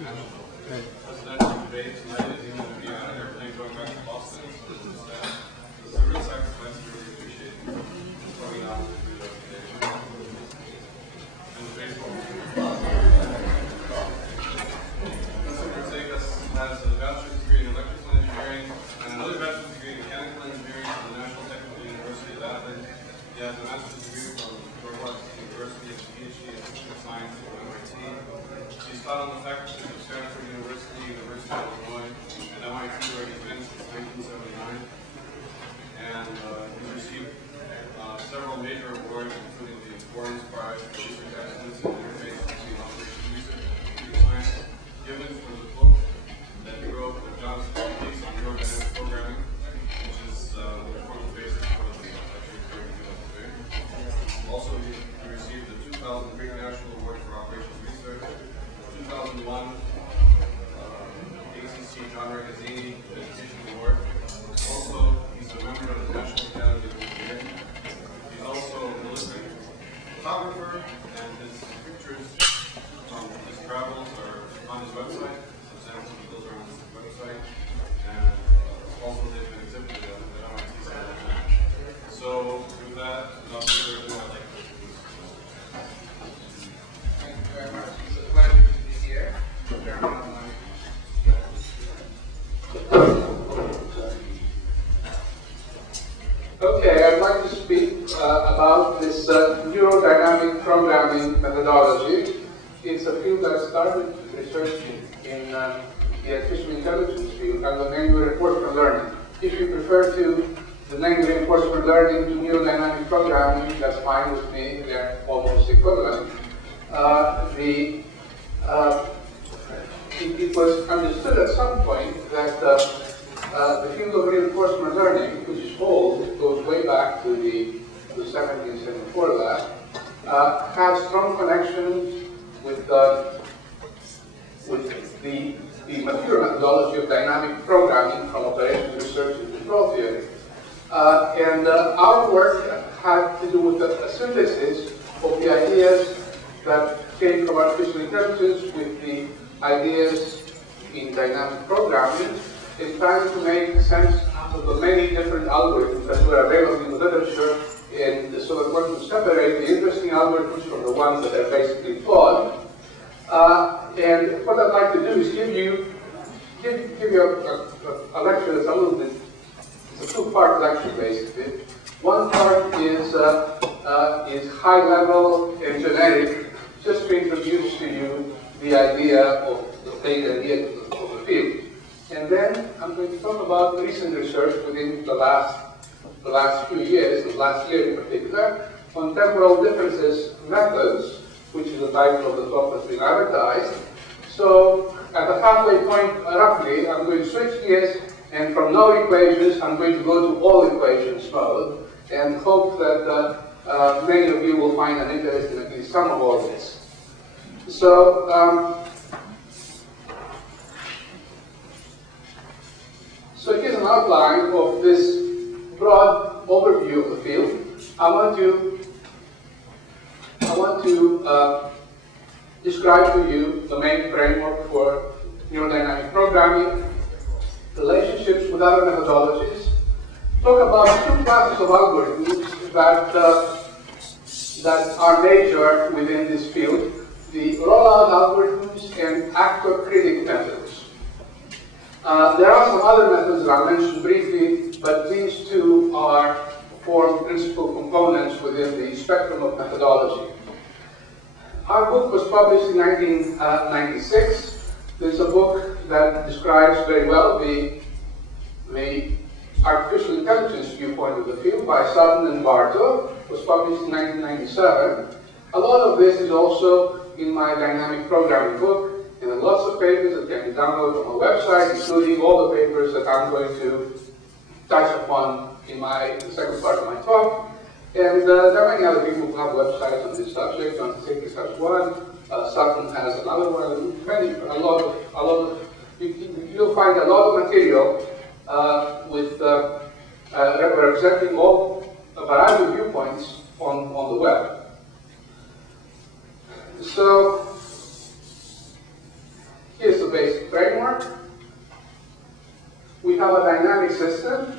presidential debate tonight is going to be on an airplane going back to Boston. It's a real sacrifice. We really appreciate it. Coming out to do that today. And the baseball. Bertsekas has a bachelor's degree in electrical engineering and another bachelor's degree in mechanical engineering from the National Technical University of Athens. He has a master's degree from University and a PhD in computer science from MIT. She's taught on the faculties of Stanford University, University of Illinois, and MIT, where he's been since 1979. And he's received several major awards, including the Warren's Prize for Research Excellence in Interface between Operations Research and Computer Science, given for the book that he wrote with John Stevens on Neuro-Dynamic programming, which is the formal basis for the lecture we're going to give today. Also, he received the 2003 National Award for Operations Research, 2001 ACC John Ragazzini Education Award. Also, he's a member of the National Academy of Engineering. He's also a prolific photographer, and his pictures from his travels are on his website. Some samples of those are on his website, and also they've been exhibited at MIT Center. So, with that, without further ado, I'd like to introduce Thank you very much. It's a pleasure to be here. Okay, I'd like to speak about this Neuro-Dynamic programming methodology. It's a field that I started researching in the artificial intelligence field and the name reinforcement learning. If you prefer to the name reinforcement learning to Neuro-Dynamic programming, that's fine with me. They're almost equivalent. It was understood at some point that the field of reinforcement learning, which is old, goes way back to the 1774 lab, has strong connections with the mature methodology of dynamic programming from operations research and control theory. And our work had to do with a synthesis of the ideas that came from artificial intelligence with the ideas in dynamic programming, in trying to make sense of the many different algorithms that were available in the literature, and so that one can separate the interesting algorithms from the ones that are basically flawed. And what I'd like to do is give you a lecture that's a little bit, it's a two-part lecture basically. One part is high level and generic, just to introduce to you the idea of the idea of the field. And then I'm going to talk about recent research within the last few years, the last year in particular, on temporal differences methods, which is the title of the talk that's been advertised. So at the halfway point, roughly, I'm going to switch gears, and from no equations, I'm going to go to all equations mode, and hope that many of you will find an interest in at least some of all this. So, so here's an outline of this broad overview of the field. I want to describe to you the main framework for neurodynamic programming, relationships with other methodologies, talk about two classes of algorithms that are major within this field, the rollout algorithms and actor-critic methods. There are some other methods that I'll mention briefly, but these two form principal components within the spectrum of methodology. Our book was published in 1996. It's a book that describes very well the artificial intelligence viewpoint of the field by Sutton and Bartow. It was published in 1997. A lot of this is also in my dynamic programming book, and there are lots of papers that can be downloaded on my website, including all the papers that I'm going to touch upon in the second part of my talk. And there are many other people who have websites on this subject. John Sickles has one, Sutton has another one. You'll find a lot of material representing a variety of viewpoints on the web. So here's system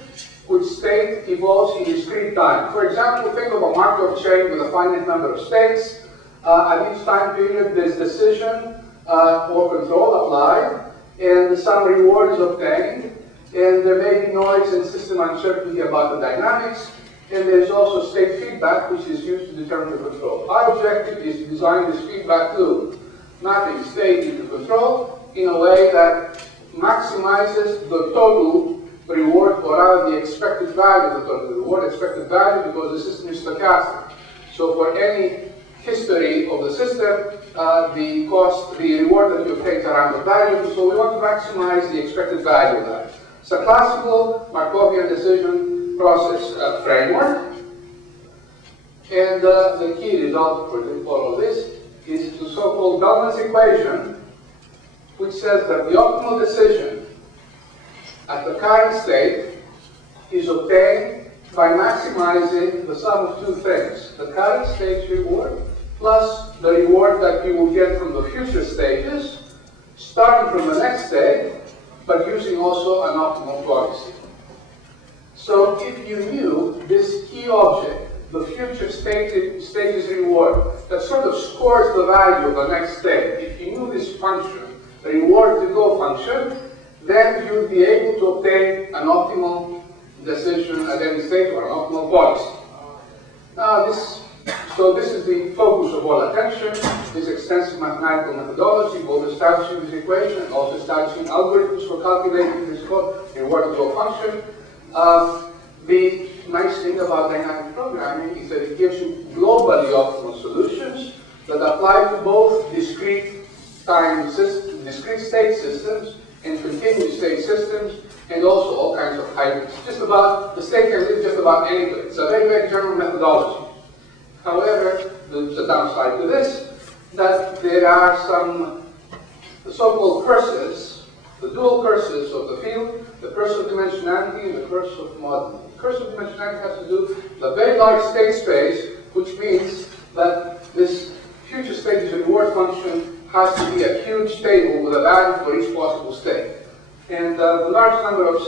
which state evolves in discrete time. For example, think of a Markov chain with a finite number of states. At each time period, there's decision or control applied, and some reward is obtained, and there may be noise and system uncertainty about the dynamics, and there's also state feedback, which is used to determine the control. Our objective is to design this feedback loop, mapping state into control in a way that maximizes the total reward, or rather the expected value of the total reward, expected value because the system is stochastic. So for any history of the system, the reward that you obtain is around the value, so we want to maximize the expected value of that. It's a classical Markovian decision process framework, and the key result for all of this is the so-called Bellman's equation, which says that the optimal decision at the current state is obtained by maximizing the sum of two things: the current state's reward plus the reward that you will get from the future stages, starting from the next state, but using also an optimal policy. So if you knew this key object, the future stage's reward, that sort of scores the value of the next state, if you knew this function, the reward to go function, then you'd be able to obtain an optimal decision at any state or an optimal policy. Now this is the focus of all attention, this extensive mathematical methodology, both establishing this equation and also establishing algorithms for calculating this called reward to go function. The nice thing about dynamic programming is that it gives you globally optimal solutions that apply to both discrete state systems and continuous state systems, and also all kinds of hybrids. Just about, the state can live just about anywhere. It's a very, very general methodology. However, there's a downside to this, that there are some so-called curses, the dual curses of the field, the curse of dimensionality and the curse of modeling. The curse of dimensionality has to do with a very large state space, which means that this future state's reward function has to be a huge table with a value for each possible state. And the large number of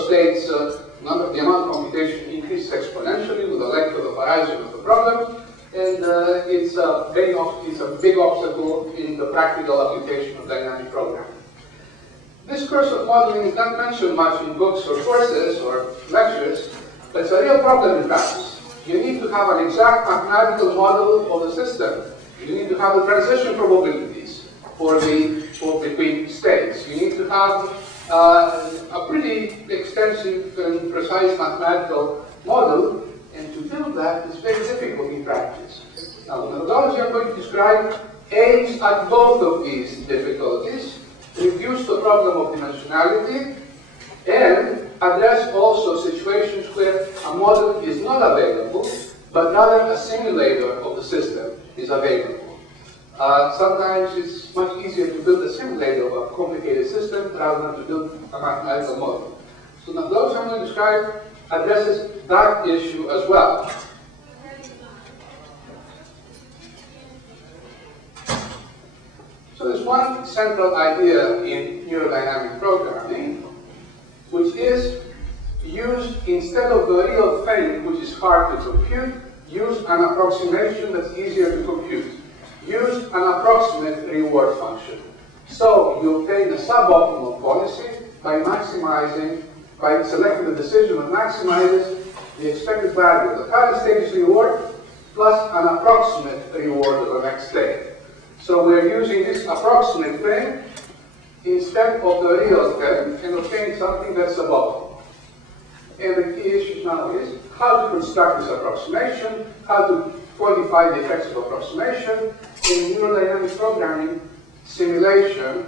states, the amount of computation increases exponentially with the length of the horizon of the problem, and it's a big obstacle in the practical application of dynamic programming. This curse of modeling is not mentioned much in books or courses or lectures, but it's a real problem in practice. You need to have an exact mathematical model of the system. You need to have the transition probabilities between states. You need to have a pretty extensive and precise mathematical model, and to do that is very difficult in practice. Now, the methodology I'm going to describe aims at both of these difficulties, reduce the problem of dimensionality, and address also situations where a model is not available, but rather a simulator of the system is available. Sometimes it's much easier to build a simulator of a complicated system rather than to build a mathematical model. So the methodology I'm going to describe addresses that issue as well. So there's one central idea in Neuro-Dynamic programming, which is use, instead of the real thing, which is hard to compute, use an approximation that's easier to compute. Use an approximate reward function. So you obtain a suboptimal policy by selecting the decision that maximizes the expected value of the current state's reward plus an approximate reward of the next state. So we're using this approximate thing instead of the real thing and obtain something that's suboptimal. And the key issue now is how to construct this approximation, how to quantify the effects of approximation. In Neuro-Dynamic programming, simulation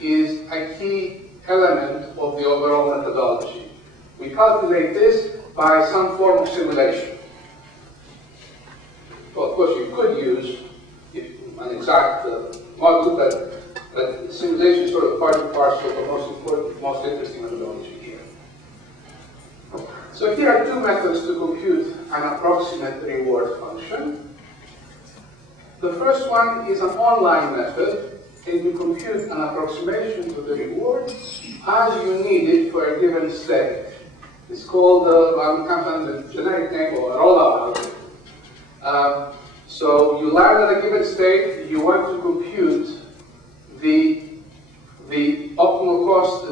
is a key element of the overall methodology. We calculate this by some form of simulation. Well, of course, you could use an exact model, but simulation is sort of part and parcel of the most important, most interesting methodology here. So here are two methods to compute an approximate reward function. The first one is an online method and you compute an approximation to the reward as you need it for a given state. It's called, the generic name or rollout algorithm. So you land at a given state, you want to compute the optimal cost,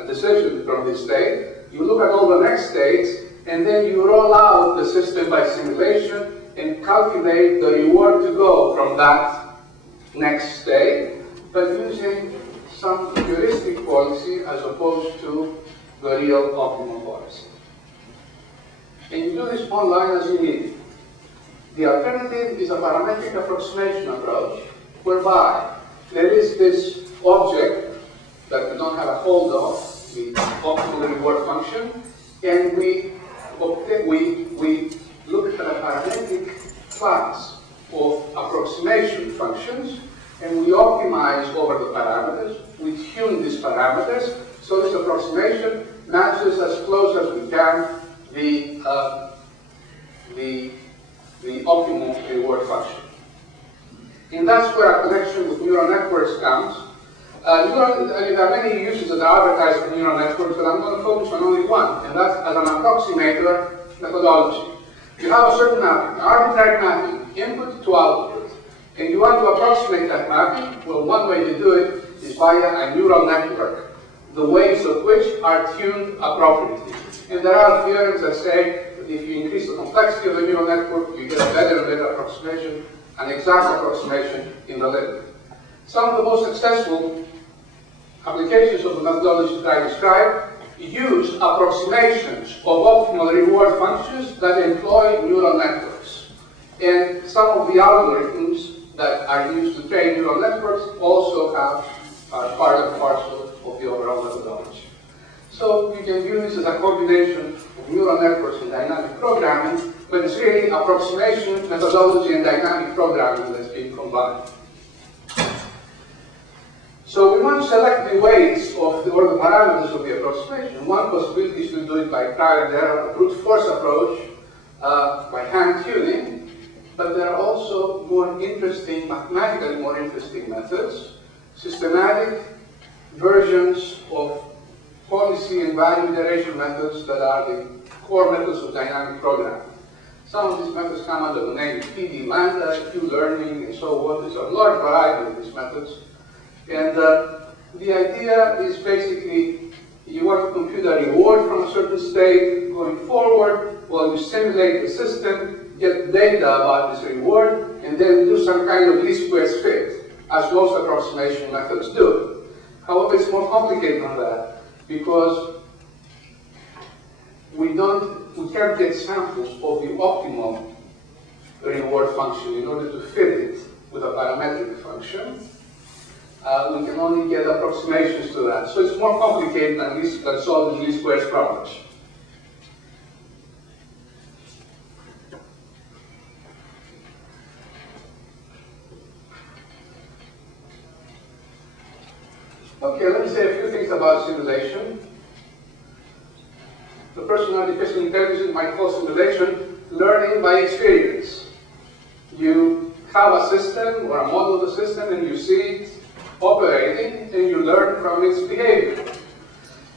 a decision from this state. You look at all the next states, and then you roll out the system by simulation and calculate the reward to go from that next state, but using some heuristic policy as opposed to the real optimal policy. And you do this online as you need. The alternative is a parametric approximation approach, whereby there is this object that we don't have a hold of, the optimal reward function, and we look at a parametric class of approximation functions, and we optimize over the parameters. We tune these parameters so this approximation matches as close as we can the optimal reward function. And that's where a connection with neural networks comes. There are many uses that are advertised for neural networks, but I'm going to focus on only one, and that's as an approximator methodology. You have a certain mapping, arbitrary mapping, input to output, and you want to approximate that mapping. Well, one way to do it is via a neural network, the weights of which are tuned appropriately. And there are theorems that say that if you increase the complexity of the neural network, you get a better and better approximation, an exact approximation in the limit. Some of the most successful applications of the methodology that I described use approximations of optimal reward functions that employ neural networks. And some of the algorithms that are used to train neural networks also have part and parcel of the overall methodology. So you can view this as a combination of neural networks and dynamic programming, but it's really approximation, methodology, and dynamic programming that's being combined. So we want to select the weights of or the parameters of the approximation. One possibility is to do it by trial and error, a brute force approach, by hand tuning, but there are also more interesting, mathematically more interesting methods, systematic versions of policy and value iteration methods that are the core methods of dynamic programming. Some of these methods come under the name PD lambda, Q learning, and so on. There's a large variety of these methods. And the idea is basically you want to compute a reward from a certain state going forward. Well, you simulate the system, get data about this reward, and then do some kind of least squares fit, as most approximation methods do. However, it's more complicated than that because we can't get samples of the optimal reward function in order to fit it with a parametric function. We can only get approximations to that. So it's more complicated than solving least squares problems. Okay, let me say a few things about simulation. The person in artificial intelligence might call simulation learning by experience. You have a system or a model of the system and you see it operating and you learn from its behavior.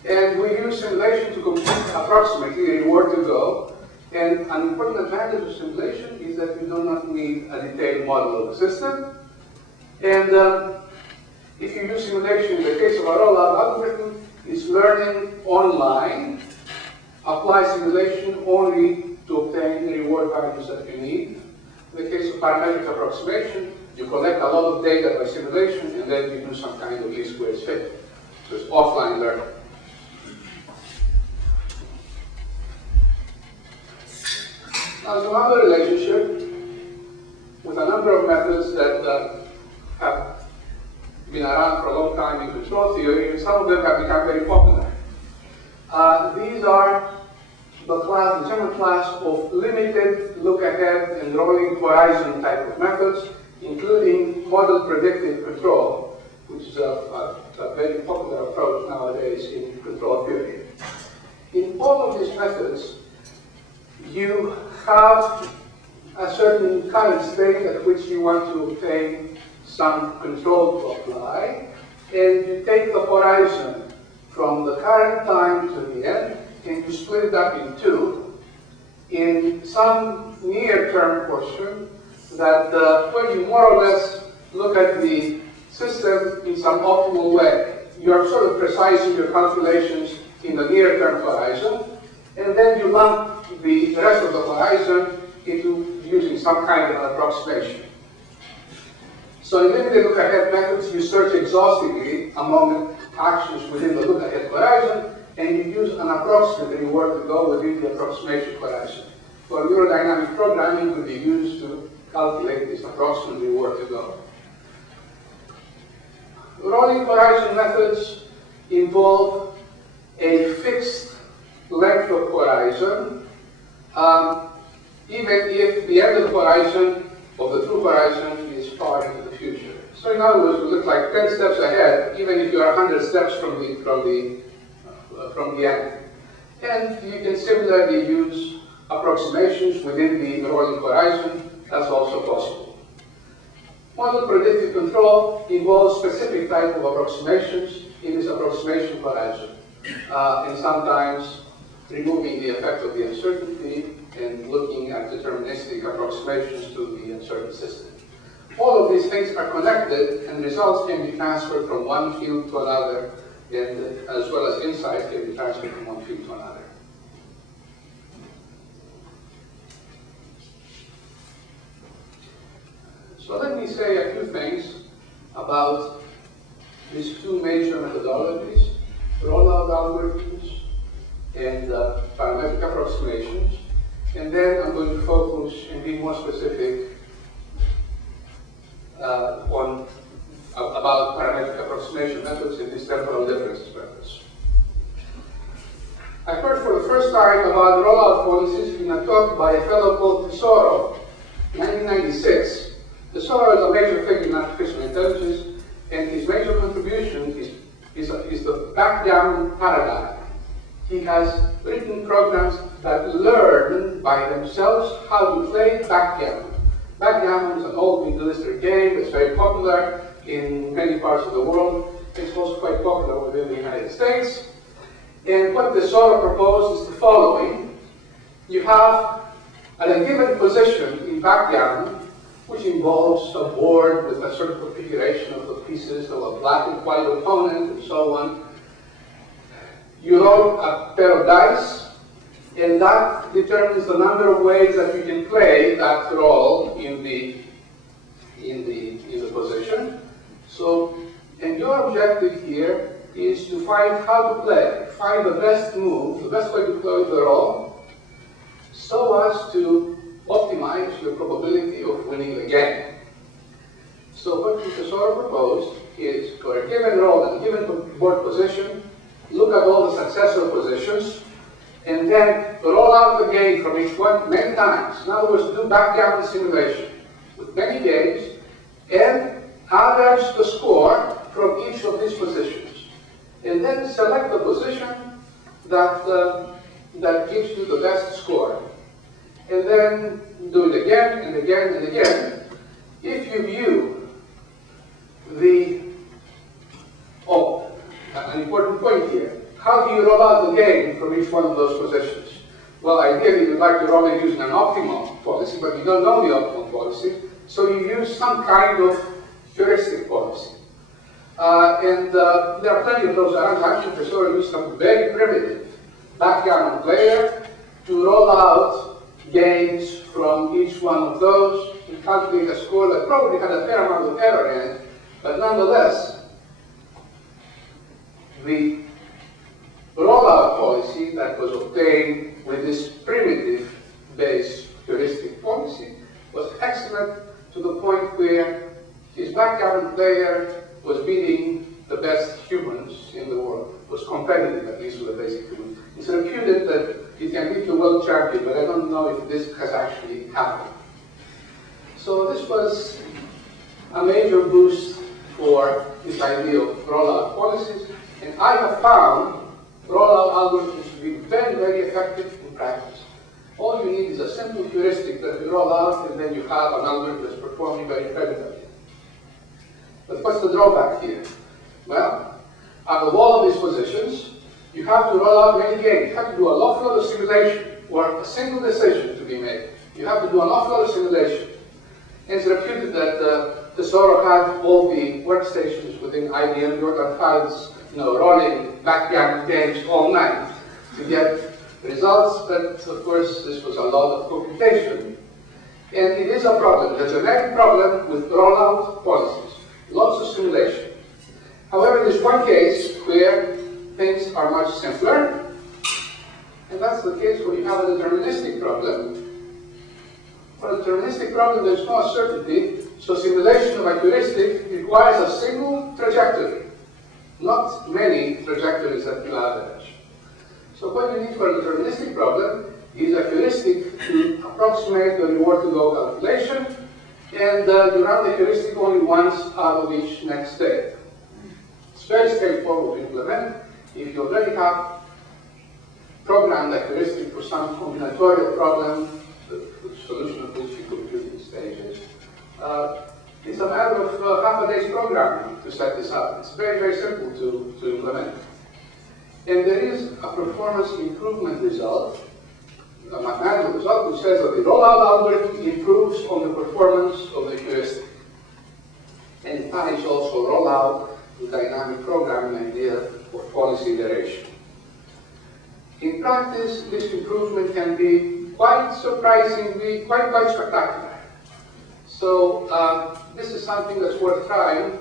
And we use simulation to compute approximately the reward to go. And an important advantage of simulation is that you do not need a detailed model of the system. And if you use simulation in the case of a rollout algorithm, it's learning online. Apply simulation only to obtain the reward values that you need. In the case of parametric approximation, you collect a lot of data by simulation, and then you do some kind of least squares fit. So it's offline learning. Now, there's another relationship with a number of methods that have been around for a long time in control theory, and some of them have become very popular. These are the general class of limited look-ahead and rolling horizon type of methods, including model predictive control, which is a very popular approach nowadays in control theory. In all of these methods, you have a certain current state at which you want to obtain some control to apply, and you take the horizon from the current time to the end, and you split it up in two, in some near-term portion that where you more or less look at the system in some optimal way. You're sort of precising your calculations in the near-term horizon, and then you lump the rest of the horizon into using some kind of an approximation. So in limited look-ahead methods, you search exhaustively among actions within the look-ahead horizon, and you use an approximately where to go within the approximation horizon. For Neuro-Dynamic programming, could be used to calculate this approximately where to go. Rolling horizon methods involve a fixed length of horizon, even if the end of the horizon, of the true horizon, is far into the future. So in other words, we look like 10 steps ahead, even if you are 100 steps from the end. And you can similarly use approximations within the rolling horizon. That's also possible. Model predictive control involves specific type of approximations in this approximation horizon, and sometimes removing the effect of the uncertainty and looking at deterministic approximations to the uncertain system. All of these things are connected, and results can be transferred from one field to another, and as well as insights can be transferred from one field to another. So let me say a few things about these two major methodologies, rollout algorithms and parametric approximations, and then I'm going to focus and be more specific about parametric approximation methods and these temporal differences methods. I heard for the first time about rollout policies in a talk by a fellow called Tesoro in 1996. Tesoro is a major figure in artificial intelligence, and his major contribution is the backgammon paradigm. He has written programs that learn by themselves how to play backgammon. Backgammon is an old Middle game. It's very popular in many parts of the world. It's also quite popular within the United States. And what Tesoro proposed is the following. You have, at a given position in backgammon, which involves a board with a certain configuration of the pieces of a black and white opponent and so on. You roll a pair of dice, and that determines the number of ways that you can play that roll in the position. So, and your objective here is to find how to play, find the best move, the best way to play the roll, so as to optimize your probability of winning the game. So what Tesoro proposed is, for a given roll and a given board position, look at all the successor positions, and then roll out the game from each one many times. In other words, do backgammon simulation with many games, and average the score from each of these positions. And then select the position that gives you the best score. And then do it again and again and again. If you view an important point here, how do you roll out the game from each one of those positions? Well, ideally you'd like to roll it using an optimal policy, but you don't know the optimal policy, so you use some kind of heuristic policy. And there are plenty of those around. Actually, Tesoro used some very primitive backgammon player to roll out games from each one of those and calculate a score that probably had a fair amount of error in it, but nonetheless, the rollout policy that was obtained with this primitive-based heuristic policy was excellent to the point where his backgammon player was beating the best humans in the world, was competitive at least with the basic humans. It's reputed that it can beat the world champion, but I don't know if this has actually happened. So this was a major boost for this idea of rollout policies, and I have found rollout algorithms to be very, very effective in practice. All you need is a simple heuristic that you roll out, and then you have an algorithm that's performing very credibly. But what's the drawback here? Well, out of all of these positions, you have to roll out many games. You have to do an awful lot of simulation or a single decision to be made. You have to do an awful lot of simulation. And it's reputed that Tesoro had all the workstations within IBM Jordan files, running backgammon games all night to get results, but of course this was a lot of computation. And it is a problem, a genetic problem with rollout policies. Lots of simulation. However, there's one case where things are much simpler, and that's the case where you have a deterministic problem. For a deterministic problem, there's no uncertainty, so simulation of a heuristic requires a single trajectory, not many trajectories that you average. So what you need for a deterministic problem is a heuristic to approximate the reward-to-go calculation, and you run the heuristic only once out of each next state. It's very straightforward to implement. If you already have programmed a heuristic for some combinatorial problem, the solution of which you compute in stages, it's a matter of half a day's programming to set this up. It's very, very simple to implement. And there is a performance improvement result, a mathematical result, which says that the rollout algorithm improves on the performance of the heuristic. And it ties also rollout the dynamic programming idea of policy iteration. In practice, this improvement can be quite surprisingly, quite spectacular. So this is something that's worth trying,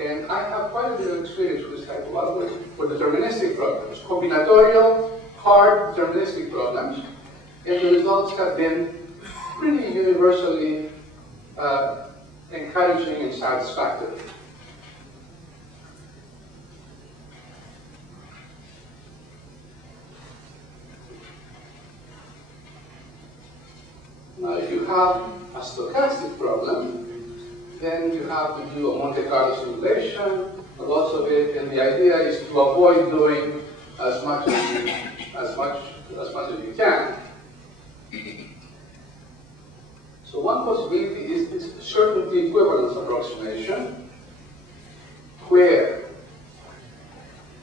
and I have quite a bit of experience with this type of algorithm for deterministic problems, combinatorial, hard deterministic problems, and the results have been pretty universally encouraging and satisfactory. Now, if you have a stochastic problem, then you have to do a Monte Carlo simulation, lots of it, and the idea is to avoid doing as much as you can. So one possibility is this certainty equivalence approximation, where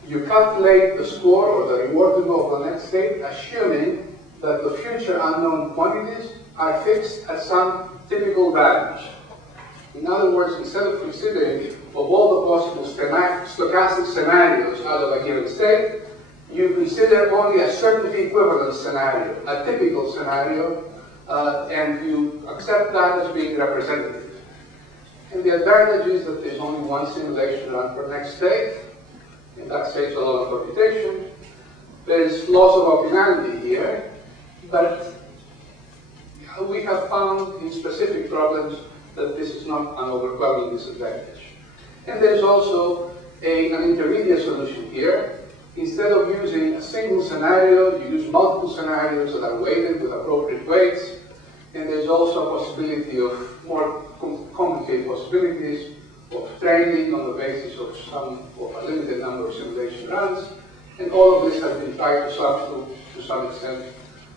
you calculate the score or the reward to go of the next state, assuming that the future unknown quantities are fixed at some typical values. In other words, instead of considering of all the possible stochastic scenarios out of a given state, you consider only a certainty equivalence scenario, a typical scenario, and you accept that as being representative. And the advantage is that there's only one simulation run per next state, and that saves a lot of computation. There's loss of optionality here, but we have found in specific problems that this is not an overwhelming disadvantage. And there's also an intermediate solution here. Instead of using a single scenario, you use multiple scenarios that are weighted with appropriate weights. And there's also a possibility of more complicated possibilities of training on the basis of a limited number of simulation runs. And all of this has been tried to some extent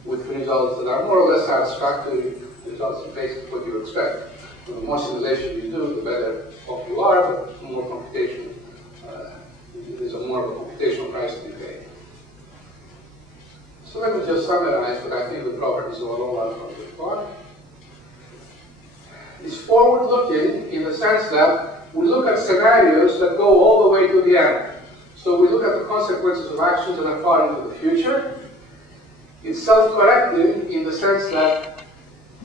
with results that are more or less satisfactory results based on what you expect. The more simulation you do, the better off you are, but the more computation, there's more of a computational price to be paid. So let me just summarize what I think the properties of a rollout algorithm are. It's forward-looking in the sense that we look at scenarios that go all the way to the end. So we look at the consequences of actions that are far into the future. It's self-correcting in the sense that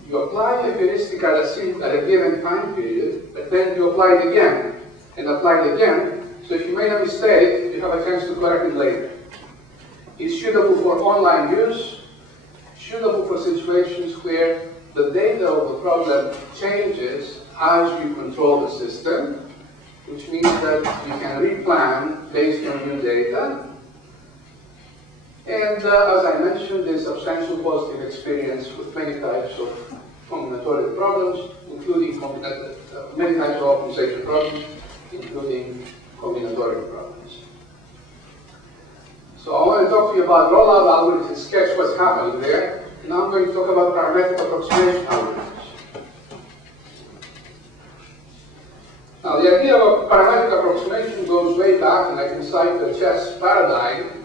you apply a heuristic at a given time period, but then you apply it again, and apply it again. So if you made a mistake, you have a chance to correct it later. It's suitable for online use, suitable for situations where the data of the problem changes as you control the system, which means that you can replan based on new data. And as I mentioned, there's substantial positive experience with many types of combinatorial problems, including many types of optimization problems, including combinatorial problems. So I want to talk to you about rollout algorithms and sketch what's happening there. Now I'm going to talk about parametric approximation algorithms. Now, the idea of parametric approximation goes way back, and I can cite the chess paradigm.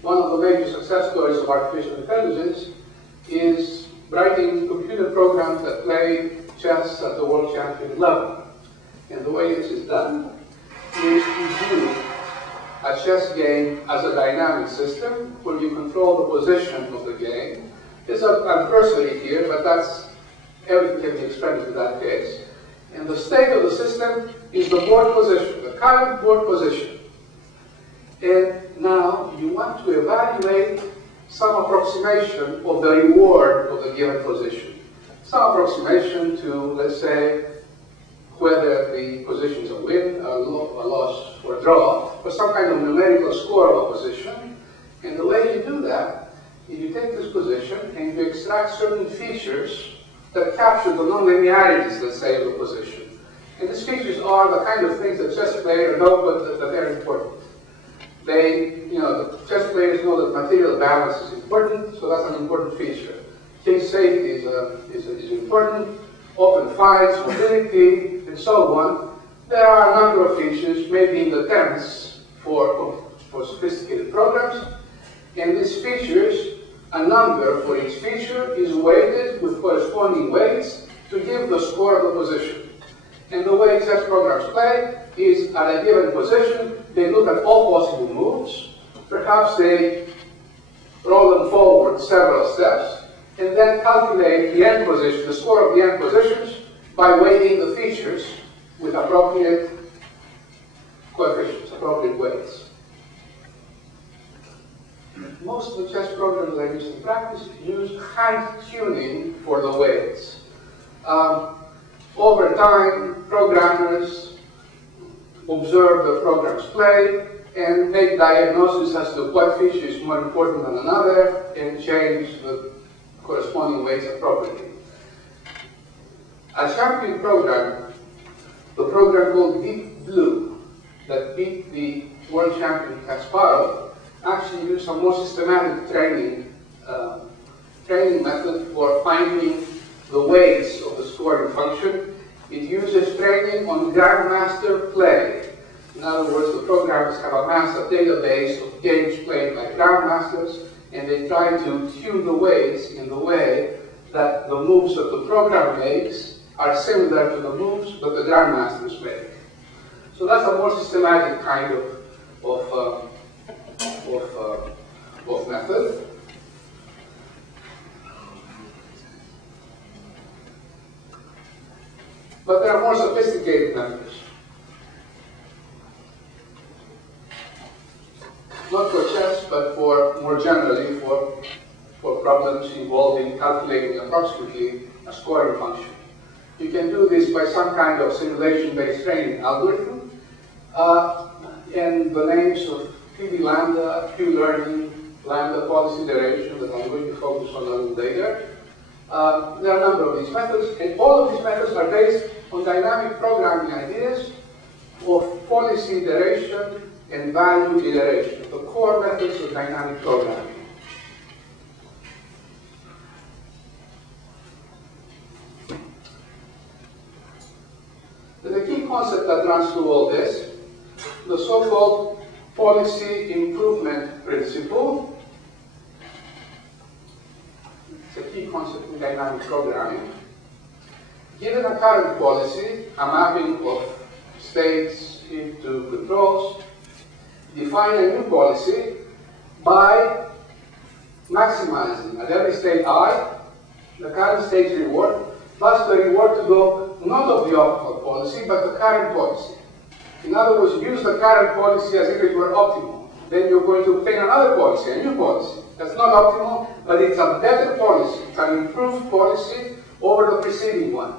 One of the major success stories of artificial intelligence is writing computer programs that play chess at the world champion level. And the way this is done is to view a chess game as a dynamic system where you control the position of the game. There's an adversary here, but everything can be expanded in that case. And the state of the system is the board position, the current board position. And now you want to evaluate some approximation of the reward of the given position. Some approximation to, let's say, whether the position is a win, a loss, or a draw, or some kind of numerical score of a position. And the way you do that is you take this position and you extract certain features that capture the nonlinearities, let's say, of the position. And these features are the kind of things that chess players know, but that they're important. The chess players know that material balance is important, so that's an important feature. King safety is important, open fights, mobility, and so on. There are a number of features, maybe in the tens for sophisticated programs. And these features, a number for each feature is weighted with corresponding weights to give the score of the position. And the way chess programs play is at a given position, they look at all possible moves. Perhaps they roll them forward several steps, and then calculate the end position, the score of the end positions, by weighting the features with appropriate coefficients, appropriate weights. Most of the chess programs I use in practice use hand tuning for the weights. Over time, programmers observe the program's play and make diagnoses as to what feature is more important than another and change the corresponding weights appropriately. A champion program, the program called Deep Blue, that beat the world champion Kasparov, actually used a more systematic training method for finding the weights of the scoring function. It uses training on grandmaster play. In other words, the programs have amassed a database of games played by grandmasters, and they try to tune the weights in the way that the moves that the program makes are similar to the moves that the grandmasters make. So that's a more systematic kind of method. But there are more sophisticated methods. Not for chess, but more generally for problems involving calculating approximately a scoring function. You can do this by some kind of simulation-based training algorithm, and the names of PV lambda, Q learning, lambda policy iteration that I'm going to focus on a little later. There are a number of these methods, and all of these methods are based on dynamic programming ideas of policy iteration and value iteration, the core methods of dynamic programming. There's a key concept that runs through all this, the so-called policy improvement principle. It's a key concept in dynamic programming. Given a current policy, a mapping of states into controls, define a new policy by maximizing at every state I the current state's reward plus the reward to go not of the optimal policy but the current policy. In other words, use the current policy as if it were optimal. Then you're going to obtain another policy, a new policy. That's not optimal, but it's a better policy. It's an improved policy over the preceding one.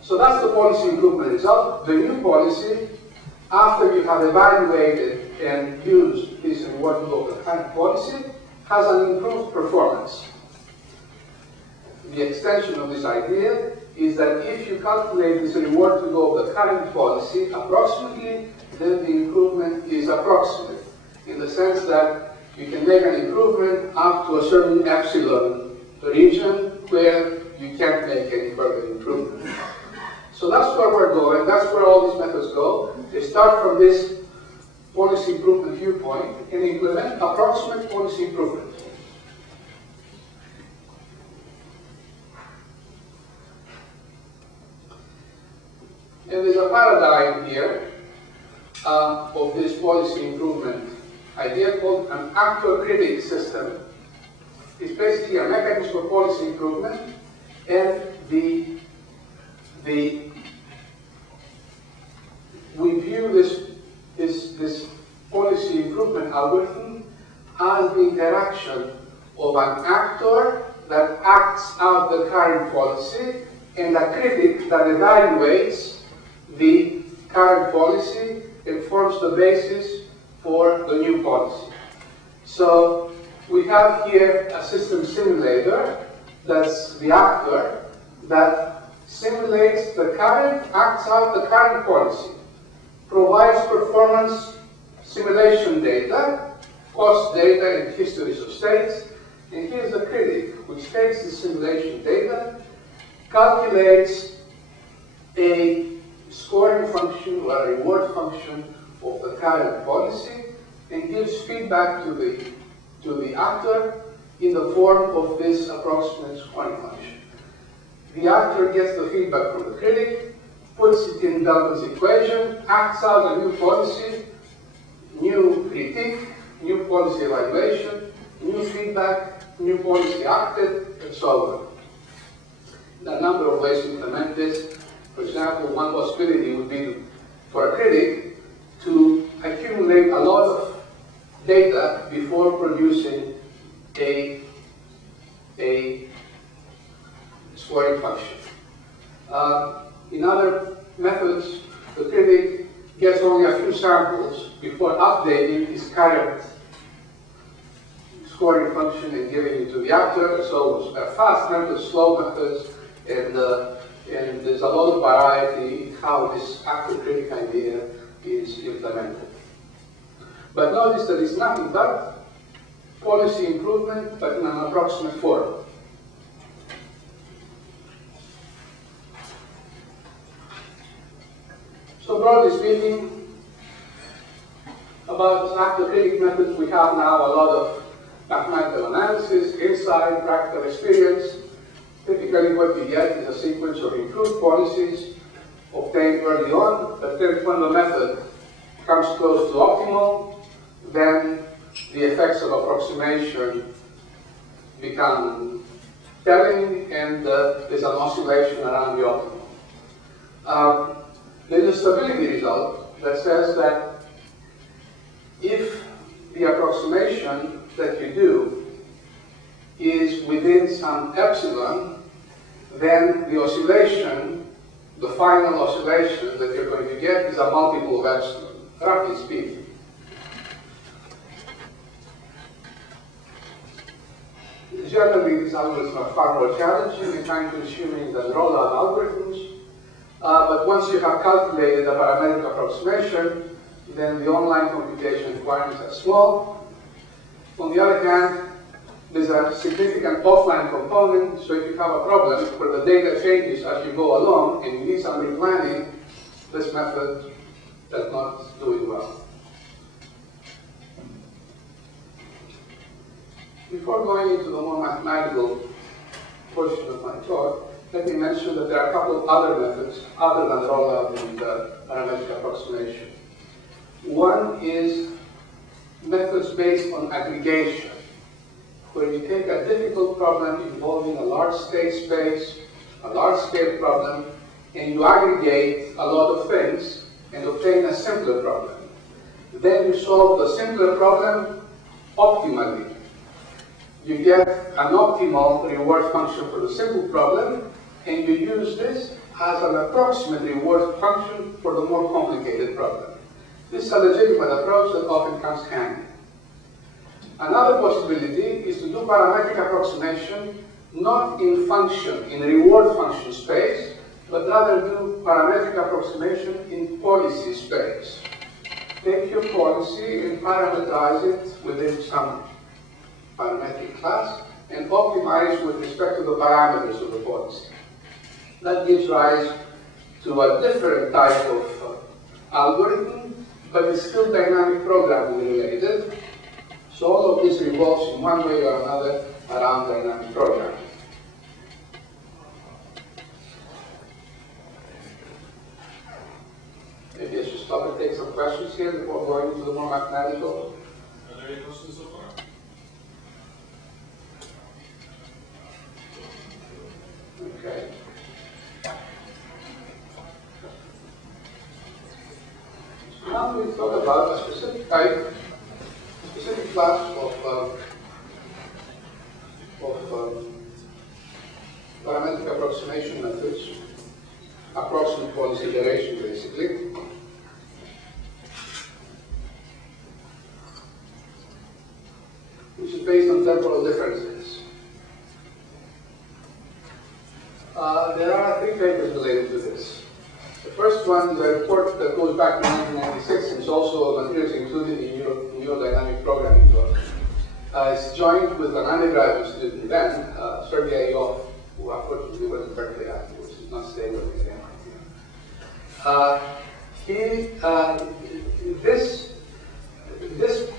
So that's the policy improvement result. The new policy, after you have evaluated and used this reward to go of the current policy, has an improved performance. The extension of this idea is that if you calculate this reward to go of the current policy approximately, then the improvement is approximate, in the sense that you can make an improvement up to a certain epsilon region where you can't make any further improvement. So that's where we're going. That's where all these methods go. They start from this policy improvement viewpoint and implement approximate policy improvement. And there's a paradigm here of this policy improvement idea called an actor-critic system. It's basically a mechanism for policy improvement, and we view this policy improvement algorithm as the interaction of an actor that acts out the current policy and a critic that evaluates the current policy and forms the basis for the new policy. So we have here a system simulator, that's the actor, that simulates the current, acts out the current policy, provides performance simulation data, cost data and histories of states, and here's the critic, which takes the simulation data, calculates a scoring function or a reward function of the current policy, and gives feedback to the actor in the form of this approximate scoring function. The actor gets the feedback from the critic, puts it in Dalton's equation, acts out a new policy, new critique, new policy evaluation, new feedback, new policy acted, and so on. There are a number of ways to implement this. For example, one possibility would be for a critic to accumulate a lot of data before producing a scoring function. In other methods, the critic gets only a few samples before updating his current scoring function and giving it to the actor. So there are fast methods, slow methods, and there's a lot of variety in how this actor-critic idea is implemented. But notice that it's nothing but policy improvement, but in an approximate form. So broadly speaking, about actor-critic methods, we have now a lot of mathematical analysis, insight, practical experience. Typically what we get is a sequence of improved policies obtained early on, but then when the method comes close to optimal, then the effects of approximation become telling, and there's an oscillation around the optimal. There's a stability result that says that if the approximation that you do is within some epsilon, then the oscillation, the final oscillation that you're going to get is a multiple of epsilon, roughly speaking. Generally, these algorithms are far more challenging and time-consuming than rollout algorithms. But once you have calculated a parametric approximation, then the online computation requirements are small. On the other hand, there's a significant offline component, so if you have a problem where the data changes as you go along and you need some replanning, this method does not do it well. Before going into the more mathematical portion of my talk, let me mention that there are a couple of other methods other than rollout and parametric approximation. One is methods based on aggregation, where you take a difficult problem involving a large state space, a large-scale problem, and you aggregate a lot of things and obtain a simpler problem. Then you solve the simpler problem optimally. You get an optimal reward function for the simple problem, and you use this as an approximate reward function for the more complicated problem. This is a legitimate approach that often comes handy. Another possibility is to do parametric approximation not in function, in reward function space, but rather do parametric approximation in policy space. Take your policy and parameterize it within some parametric class and optimize with respect to the parameters of the policy. That gives rise to a different type of algorithm, but it's still dynamic programming related. So all of this revolves in one way or another around dynamic programming. Maybe I should stop and take some questions here before going into the more mathematical. Are there any questions so far? Okay. So now we talk about a specific type, specific class of parametric approximation methods, approximate policy iteration basically. Which is based on temporal differences. There are 3 papers related to this. The first one is a report that goes back to 1996 and it's also materials included in Neuro-Dynamic programming book. It's joined with an undergraduate student then, Sergei Yov, who unfortunately went to Berkeley afterwards. He's not staying with me anymore.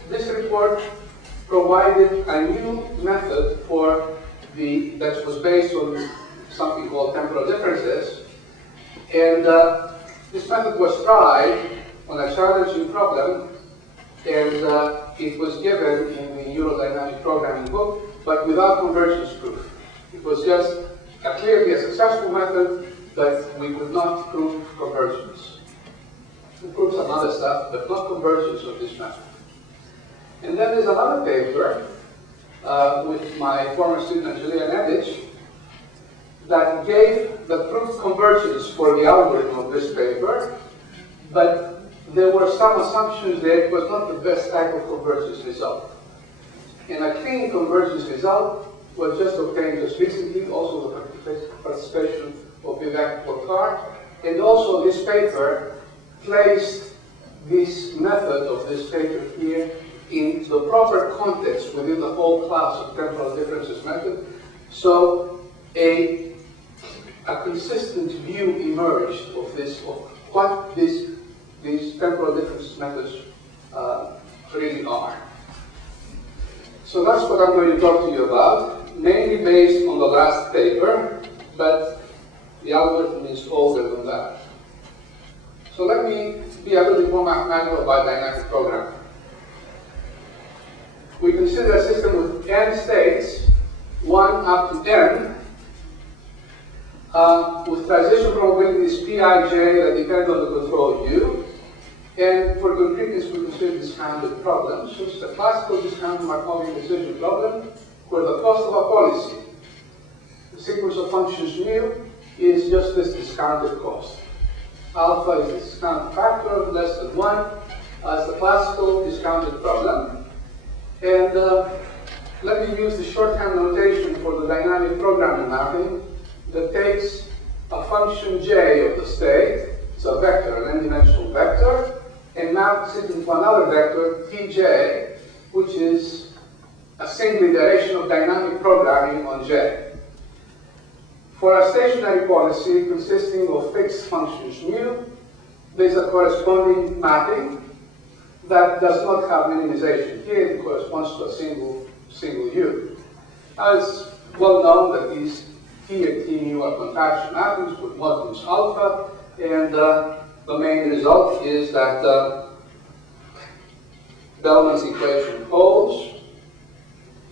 This report provided a new method for that was based on something called temporal differences. And this method was tried on a challenging problem, and it was given in the Neuro-Dynamic programming book, but without convergence proof. It was just clearly a successful method, but we could not prove convergence. We proved some other stuff, but not convergence of this method. And then there's another paper with my former student Julian Edich that gave the proved convergence for the algorithm of this paper, but there were some assumptions that it was not the best type of convergence result. And a clean convergence result was just obtained just recently, also with the participation of Vivek Potkar, and also this paper placed this method of this paper here in the proper context within the whole class of temporal differences method. So a consistent view emerged of what these temporal differences methods really are. So that's what I'm going to talk to you about, mainly based on the last paper, but the algorithm is older than that. So let me be a little bit more mathematical about dynamic programming. We consider a system with n states, 1 up to n, with transition probabilities Pij that depend on the control U. And for completeness, we consider discounted problems. So it's a classical discounted Markovian decision problem where the cost of a policy, the sequence of functions mu, is just this discounted cost. Alpha is the discount factor less than 1 as the classical discounted problem. And let me use the shorthand notation for the dynamic programming mapping that takes a function j of the state, it's a vector, an n-dimensional vector, and maps it into another vector, tj, which is a single iteration of dynamic programming on j. For a stationary policy consisting of fixed functions mu, there's a corresponding mapping that does not have minimization. Here it corresponds to a single u. Now it's well known that these T and T mu are contraction mappings with modulus alpha, and the main result is that Bellman's equation holds,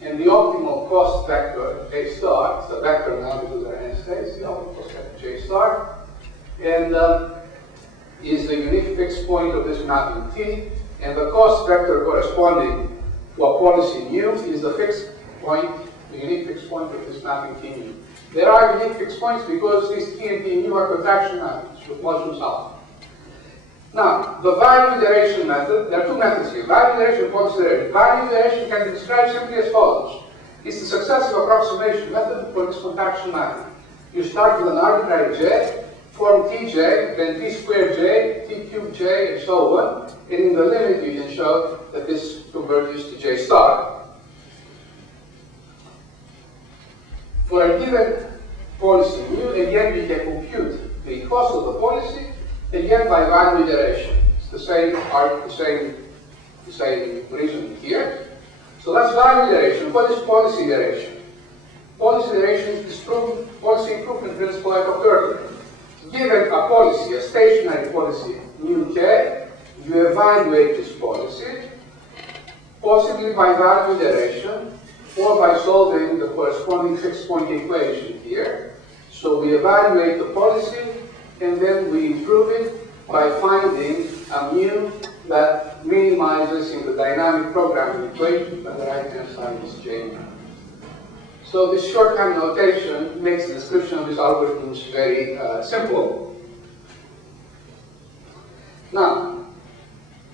and the optimal cost vector J star, it's a vector now because there are n states, the optimal cost vector J star, and is the unique fixed point of this mapping T, and the cost vector corresponding to a policy mu is the fixed point, the unique fixed point of this mapping T mu. There are unique fixed points because these T and T mu are contraction mappings with modulus alpha. Now, the value iteration method, there are two methods here, value iteration and policy iteration. Value iteration can be described simply as follows. It's the successive approximation method for this contraction mapping. You start with an arbitrary j, form tj, then t squared j, t cubed j, and so on, and in the limit you can show that this converges to j star. For a given policy mu, again we can compute the cost of the policy, again by value iteration. It's the same art, the same reason here. So that's value iteration. What is policy iteration? Policy iteration is policy improvement principle like occurred. Given a policy, a stationary policy, mu k, you evaluate this policy, possibly by value iteration, or by solving the corresponding fixed point equation here. So we evaluate the policy, and then we improve it by finding a mu that minimizes in the dynamic programming equation, on the right-hand side is J mu. So this shorthand notation makes the description of these algorithms very simple. Now,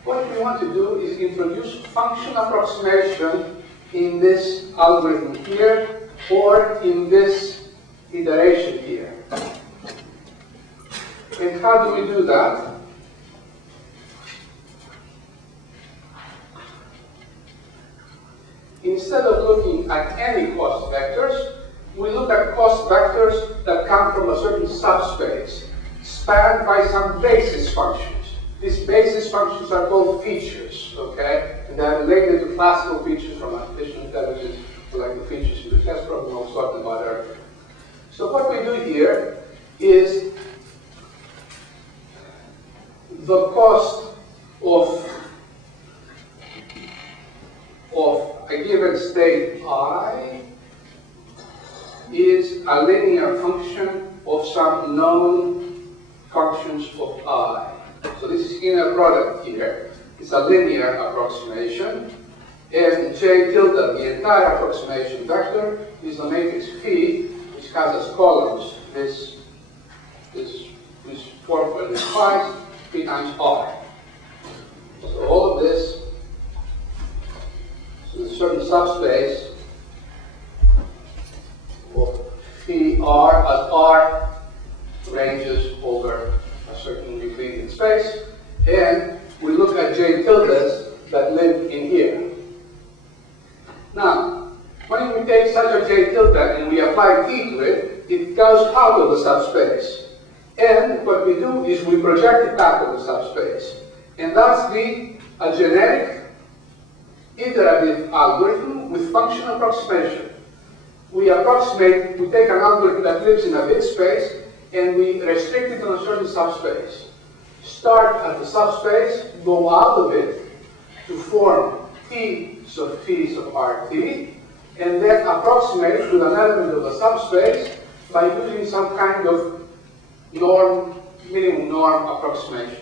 what we want to do is introduce function approximation in this algorithm here, or in this iteration here. And how do we do that? Instead of looking at any cost vectors, we look at cost vectors that come from a certain subspace, spanned by some basis functions. These basis functions are called features, okay? And they are related to classical features from artificial intelligence, like the features in the test program I was talking about earlier. So what we do here is the cost of a given state I is a linear function of some known functions of I. So this is inner product here. It's a linear approximation. And J tilde, the entire approximation vector, is the matrix phi, which has as columns this form this twice, phi times R. So all of this is a certain subspace of phi R as R ranges over a certain Euclidean space, and we look at J tildes that live in here. Now, when we take such a J tilde and we apply T to it, it goes out of the subspace. And what we do is we project it back of the subspace. And thus a generic iterative algorithm with function approximation. We take an algorithm that lives in a big space, and we restrict it on a certain subspace. Start at the subspace, go out of it to form T sub phi sub RT, and then approximate with an element of the subspace by using some kind of minimum norm approximation.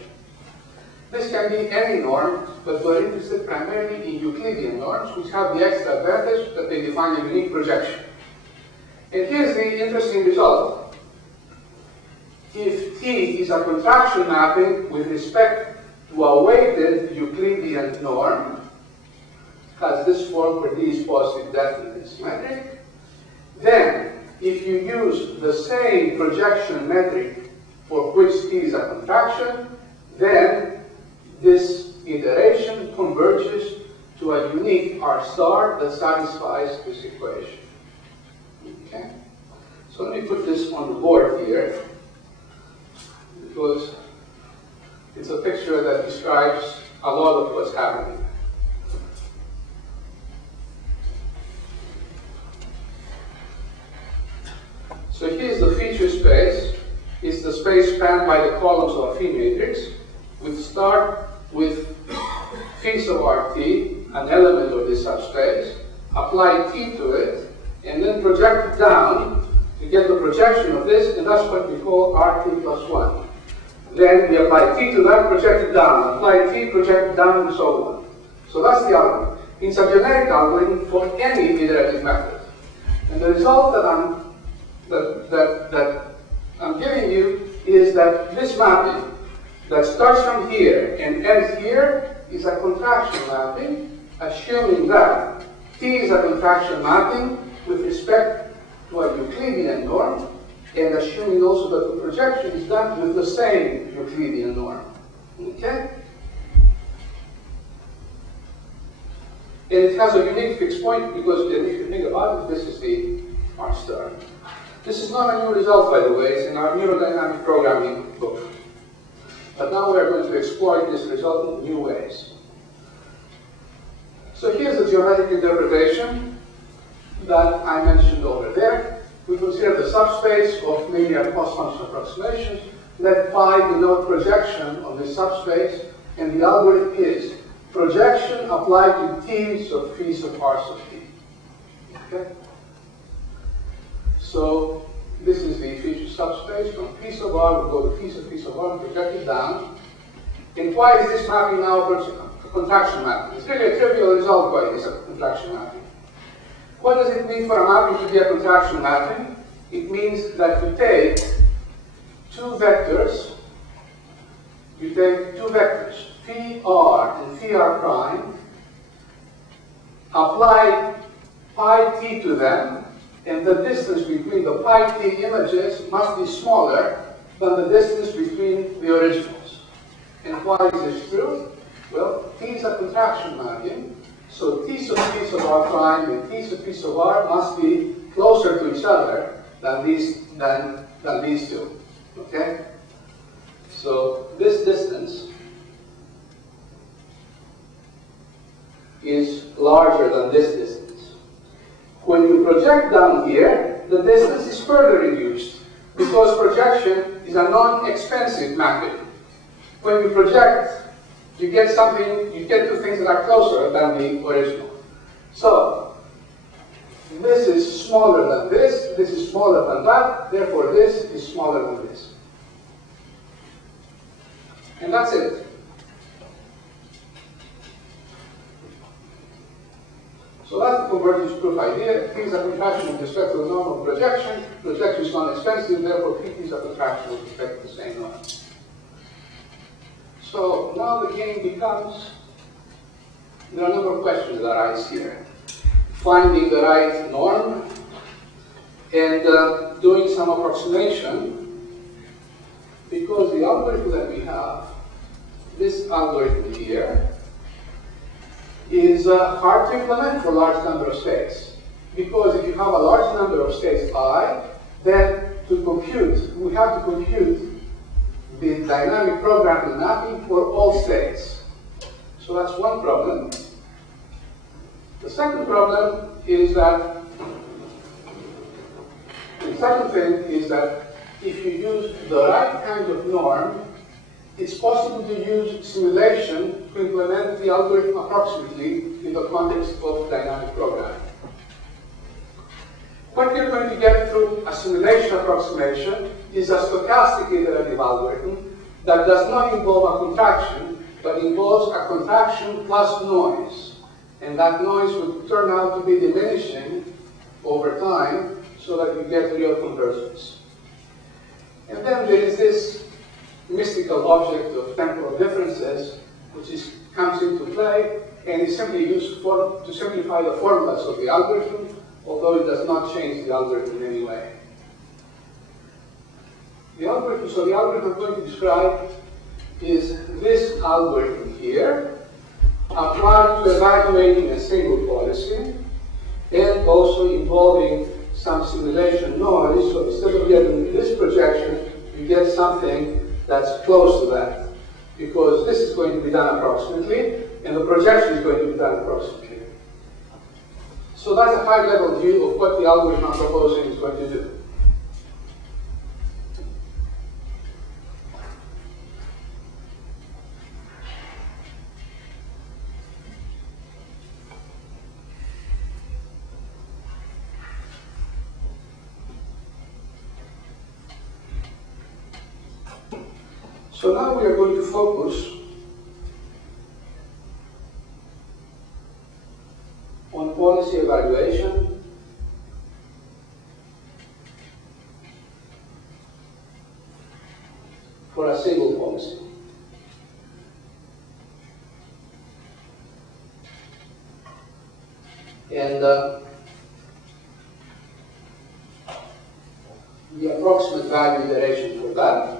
This can be any norm, but we're interested primarily in Euclidean norms, which have the extra advantage that they define a unique projection. And here's the interesting result. If T is a contraction mapping with respect to a weighted Euclidean norm, has this form where D is positive, definite, and symmetric, then if you use the same projection metric for which T is a contraction, then this iteration converges to a unique R star that satisfies this equation. Okay? So let me put this on the board here, because it's a picture that describes a lot of what's happening. So here's the feature space. It's the space spanned by the columns of a phi matrix. We start with phi sub RT, an element of this subspace, apply T to it, and then project it down to get the projection of this, and that's what we call RT plus 1. Then we apply T to that, project it down, apply T, project it down, and so on. So that's the algorithm. It's a generic algorithm for any iterative method. And the result that I'm giving you is that this mapping that starts from here and ends here is a contraction mapping, assuming that T is a contraction mapping with respect to a Euclidean norm, and assuming also that the projection is done with the same Euclidean norm. Okay? And it has a unique fixed point because if you think about it, this is the R star. This is not a new result, by the way. It's in our Neuro-Dynamic programming book. But now we are going to exploit this result in new ways. So here's the geometric interpretation that I mentioned over there. We consider the subspace of linear cost function approximations. Let phi denote projection on this subspace, and the algorithm is projection applied to t sub phi sub r sub t. Okay? So this is the feature subspace. From phi sub r, we go to phi sub r, and project it down. And why is this mapping now a contraction mapping? It's really a trivial result why it is a contraction mapping. What does it mean for a mapping to be a contraction mapping? It means that you take two vectors, phi r and phi r prime, apply pi t to them, and the distance between the pi t images must be smaller than the distance between the originals. And why is this true? Well, t is a contraction mapping, so t sub p sub r prime and t sub p sub r must be closer to each other than these two. Okay? So this distance is larger than this distance. When you project down here, the distance is further reduced because projection is a non-expensive mapping. When you project, you get two things that are closer than the original. So this is smaller than this is smaller than that, therefore this is smaller than this. And that's it. So that's the convergence proof idea. P is a contraction with respect to the norm of projection. Projection is non-expensive, therefore P is a contraction with respect to the same norm. So now the game becomes, there are a number of questions that arise here. Finding the right norm and doing some approximation, because the algorithm that we have, this algorithm here, is hard to implement for a large number of states. Because if you have a large number of states I, then to compute, we have to compute the dynamic programming mapping for all states. So that's one problem. The second problem is that, the second thing is that if you use the right kind of norm, it's possible to use simulation to implement the algorithm approximately in the context of dynamic programming. What you're going to get through a simulation approximation is a stochastic iterative algorithm that does not involve a contraction, but involves a contraction plus noise. And that noise would turn out to be diminishing over time so that you get real convergence. And then there is this mystical object of temporal differences, which comes into play and is simply used to simplify the formulas of the algorithm, although it does not change the algorithm in any way. The algorithm I'm going to describe is this algorithm here, applied to evaluating a single policy, and also involving some simulation noise. So instead of getting this projection, you get something that's close to that, because this is going to be done approximately, and the projection is going to be done approximately. So that's a high-level view of what the algorithm I'm proposing is going to do. So now we are going to focus on policy evaluation for a single policy. And the approximate value iteration for that,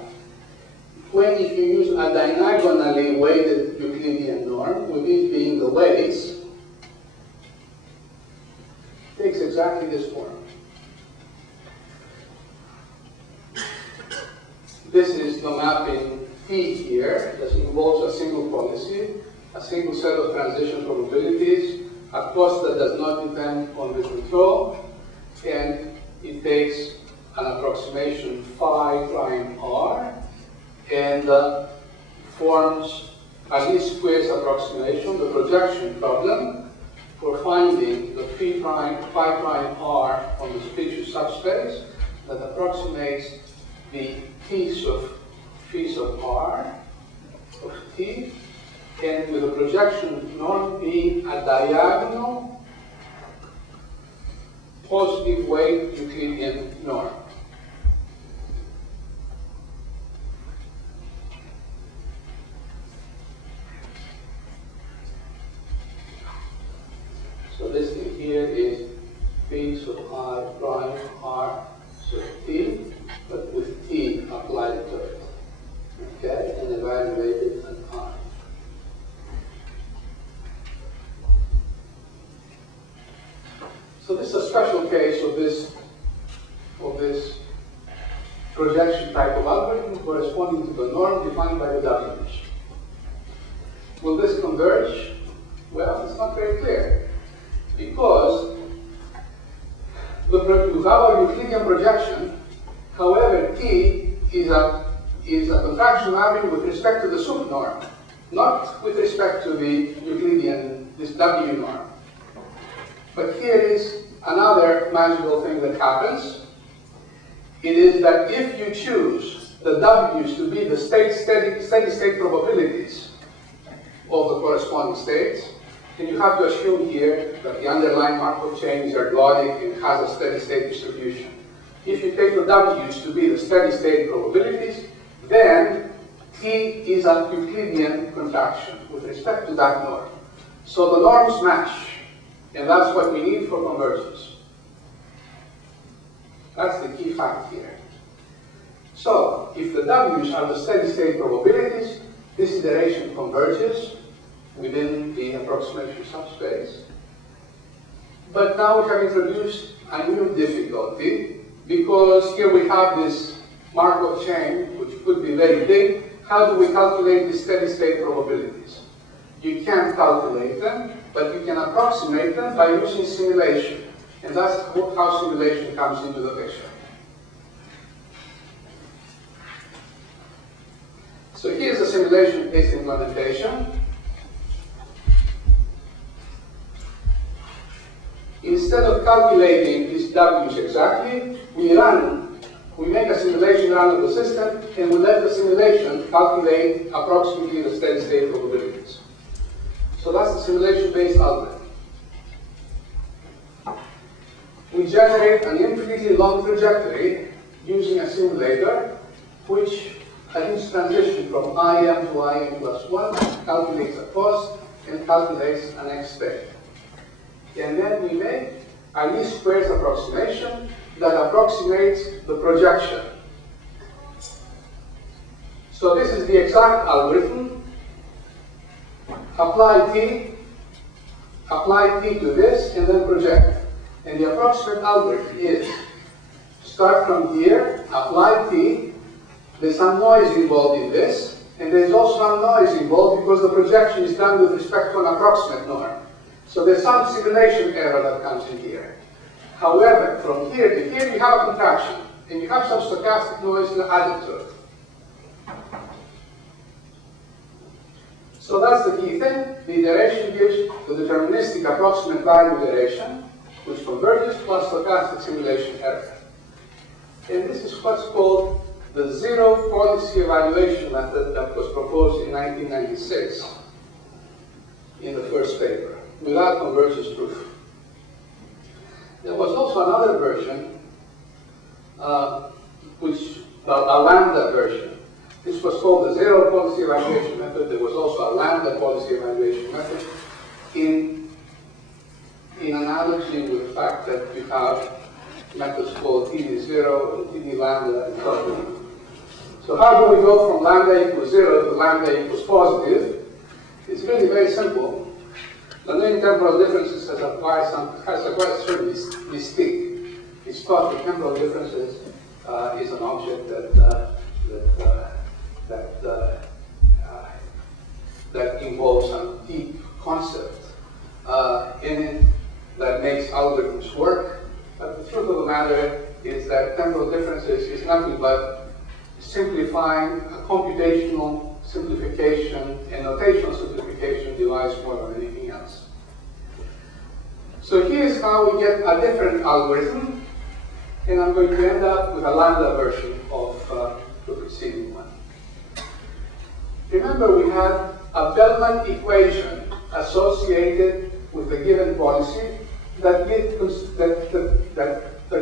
when if you use a diagonally weighted Euclidean norm, with it being the weights, takes exactly this form. this is the mapping T here that involves a single policy, a single set of transition probabilities, a cost that does not depend on the control, and it takes an approximation phi prime r and forms a least squares approximation, the projection problem, for finding the phi prime r on the species subspace that approximates the p's of r of t, and with the projection norm being a diagonal positive weight Euclidean norm. So this thing here is p sub I prime r sub t, but with t applied to it. Okay, and evaluated at I. So this is a special case of this projection type of algorithm corresponding to the norm defined by the W's. Will this converge? Well, it's not very clear, because with our Euclidean projection, however, T is a contraction mapping with respect to the sup norm, not with respect to the Euclidean, this W norm. But here is another magical thing that happens. It is that if you choose the W's to be the steady state probabilities of the corresponding states, then you have to assume here that the underlying Markov chain is ergodic and has a steady state distribution. If you take the W's to be the steady state probabilities, then T is a Euclidean contraction with respect to that norm. So the norms match, and that's what we need for convergence. That's the key fact here. So if the W's are the steady state probabilities, this iteration converges within the approximation subspace. But now we have introduced a new difficulty, because here we have this Markov chain, which could be very big. How do we calculate the steady state probabilities? You can't calculate them, but you can approximate them by using simulation. And that's how simulation comes into the picture. So here's a simulation-based implementation. Instead of calculating these W's exactly, we make a simulation run of the system, and we let the simulation calculate approximately the steady state probabilities. So that's the simulation-based algorithm. We generate an infinitely long trajectory using a simulator, which at each transition from IM to IM plus 1 calculates a cost and calculates an X state. And then we make a least squares approximation that approximates the projection. So this is the exact algorithm. Apply T to this, and then project. And the approximate algorithm is start from here, apply T, there's some noise involved in this, and there's also some noise involved because the projection is done with respect to an approximate norm. So there's some simulation error that comes in here. However, from here to here you have a contraction, and you have some stochastic noise added to it. So that's the key thing. The iteration gives the deterministic approximate value iteration, which converges plus stochastic simulation error. And this is what's called the zero policy evaluation method that was proposed in 1996 in the first paper, without convergence proof. There was also another version, a lambda version. This was called the zero policy evaluation method. There was also a lambda policy evaluation method in analogy with the fact that you have methods called TD0 and TD lambda and so on. So how do we go from lambda equals 0 to lambda equals positive? It's really very simple. The knowing temporal differences has a quite certain mystique. It's thought that temporal differences is an object that that involves some deep concept in it that makes algorithms work. But the truth of the matter is that temporal differences is nothing but simplifying a computational simplification and notational simplification device more than anything else. So here's how we get a different algorithm, and I'm going to end up with a lambda version of the preceding one. Remember, we had a Bellman equation associated with a given policy that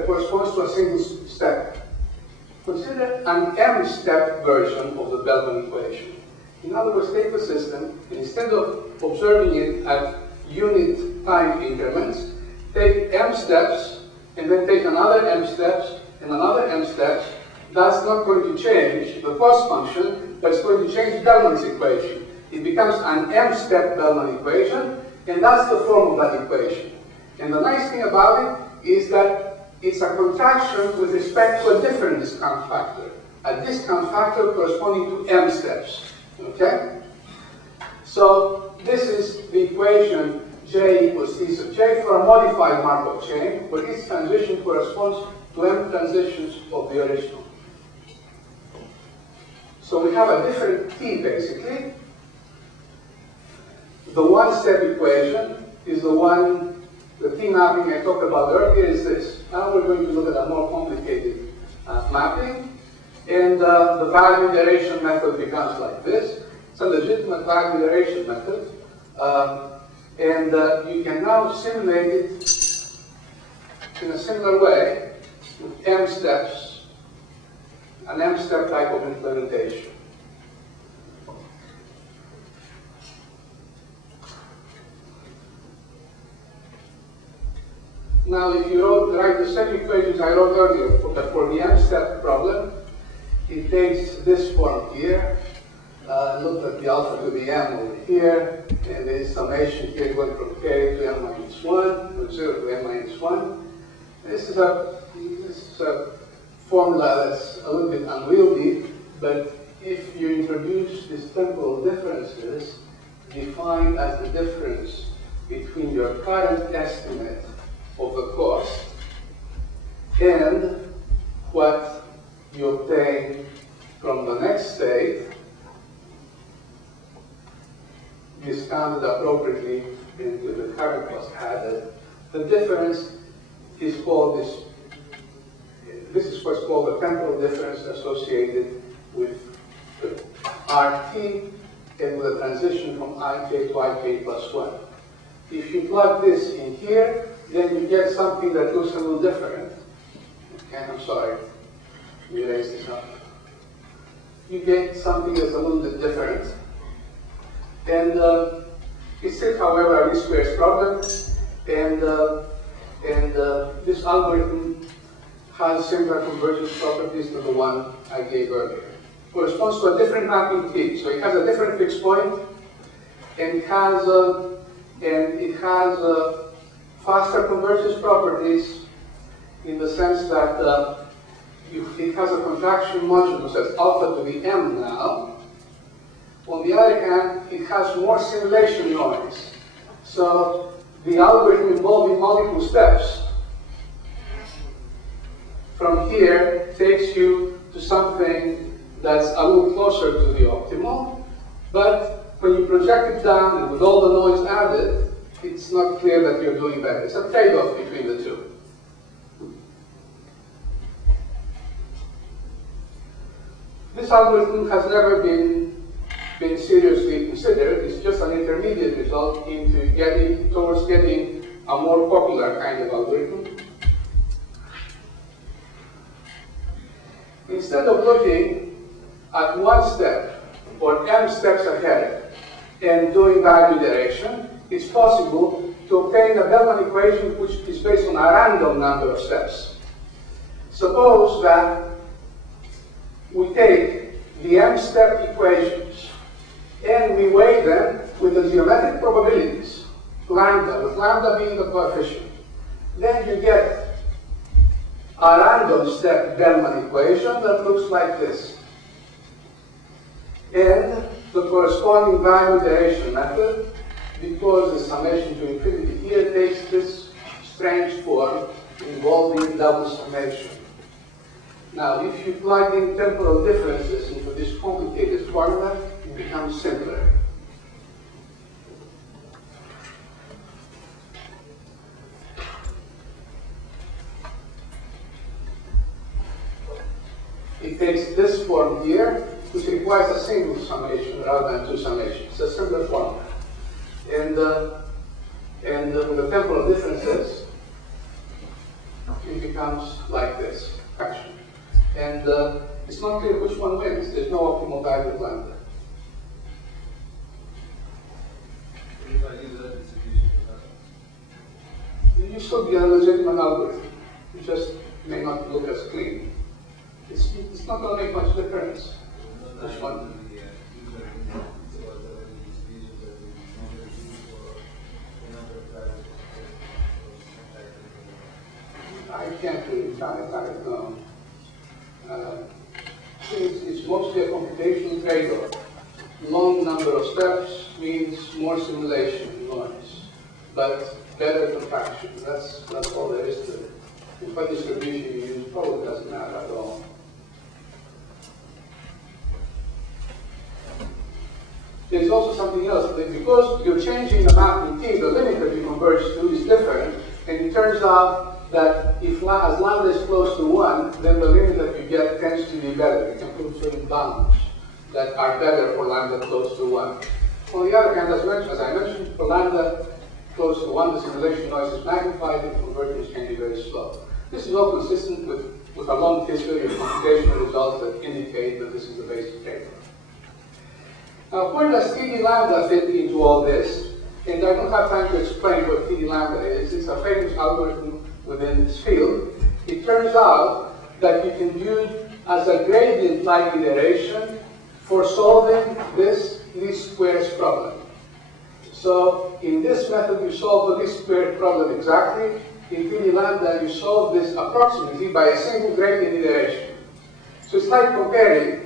corresponds to a single step. Consider an m-step version of the Bellman equation. In other words, take the system, and instead of observing it at unit time increments, take m steps, and then take another m steps, and another m steps. That's not going to change the cost function, but it's going to change Bellman's equation. It becomes an m-step Bellman equation, and that's the form of that equation. And the nice thing about it is that it's a contraction with respect to a different discount factor. A discount factor corresponding to m steps. Okay? So this is the equation J equals T sub J for a modified Markov chain, where each transition corresponds to m transitions of the original. So we have a different T basically. The one-step equation is the T mapping I talked about earlier is this. Now we're going to look at a more complicated mapping. And the value iteration method becomes like this. It's a legitimate value iteration method. And you can now simulate it in a similar way with m steps, an m-step type of implementation. Now, if you write the same equations I wrote earlier, but for the m-step problem, it takes this form here. Look at the alpha to the m over here, and there is summation here going from k to m minus 1, from 0 to m minus 1. This is a formula that's a little bit unwieldy, but if you introduce these temporal differences, defined as the difference between your current estimate of the cost and what you obtain from the next state, discounted appropriately into the current cost added. The difference is called this is what's called the temporal difference associated with the RT and with the transition from IK to IK plus 1. If you plug this in here, then you get something that looks a little different. Okay, I'm sorry. Let me raise this up. You get something that's a little bit different. And it's still, however, a least squares problem. And this algorithm has similar convergence properties to the one I gave earlier. Corresponds to a different mapping T. So it has a different fixed point, and it has faster convergence properties in the sense that it has a contraction modulus that's alpha to the m now. On the other hand, it has more simulation noise. So the algorithm involving multiple steps from here takes you to something that's a little closer to the optimal, but when you project it down and with all the noise added, it's not clear that you're doing better. It's a trade-off between the two. This algorithm has never been seriously considered. It's just an intermediate result towards getting a more popular kind of algorithm. Instead of looking at one step or m steps ahead and doing value iteration, it's possible to obtain a Bellman equation which is based on a random number of steps. Suppose that we take the m-step equations and we weigh them with the geometric probabilities, lambda, with lambda being the coefficient. Then you get a random step Bellman equation that looks like this. and the corresponding value iteration method, because the summation to infinity here takes this strange form involving double summation. Now, if you plug in temporal differences into this complicated formula, it becomes simpler. It takes this form here, which requires a single summation rather than two summations. It's a simpler formula. And with the temporal differences, it becomes like this, actually. And it's not clear which one wins. There's no optimal value of lambda. If I use that distribution, You still get a legitimate algorithm. It just may not look as clean. It's not going to make much difference. Which one? I can't really tell. I don't know. It's mostly a computational trade-off. Long number of steps means more simulation noise, but better compaction. That's all there is to it. And what distribution you use probably doesn't matter at all. There's also something else, that because you're changing the mapping T, the limit that you converge to is different, and it turns out that if as lambda is close to 1, then the limit that you get tends to be better. You can put certain bounds that are better for lambda close to 1. On the other hand, as I mentioned, for lambda close to 1, the simulation noise is magnified and convergence can be very slow. This is all consistent with a long history of computational results that indicate that this is the basic paper. Now, where does TD lambda fit into all this? And I don't have time to explain what TD lambda is. It's a famous algorithm within this field. It turns out that you can use as a gradient-like iteration for solving this least squares problem. So in this method, you solve the least squared problem exactly. In TD lambda, you solve this approximately by a single gradient iteration. So it's like comparing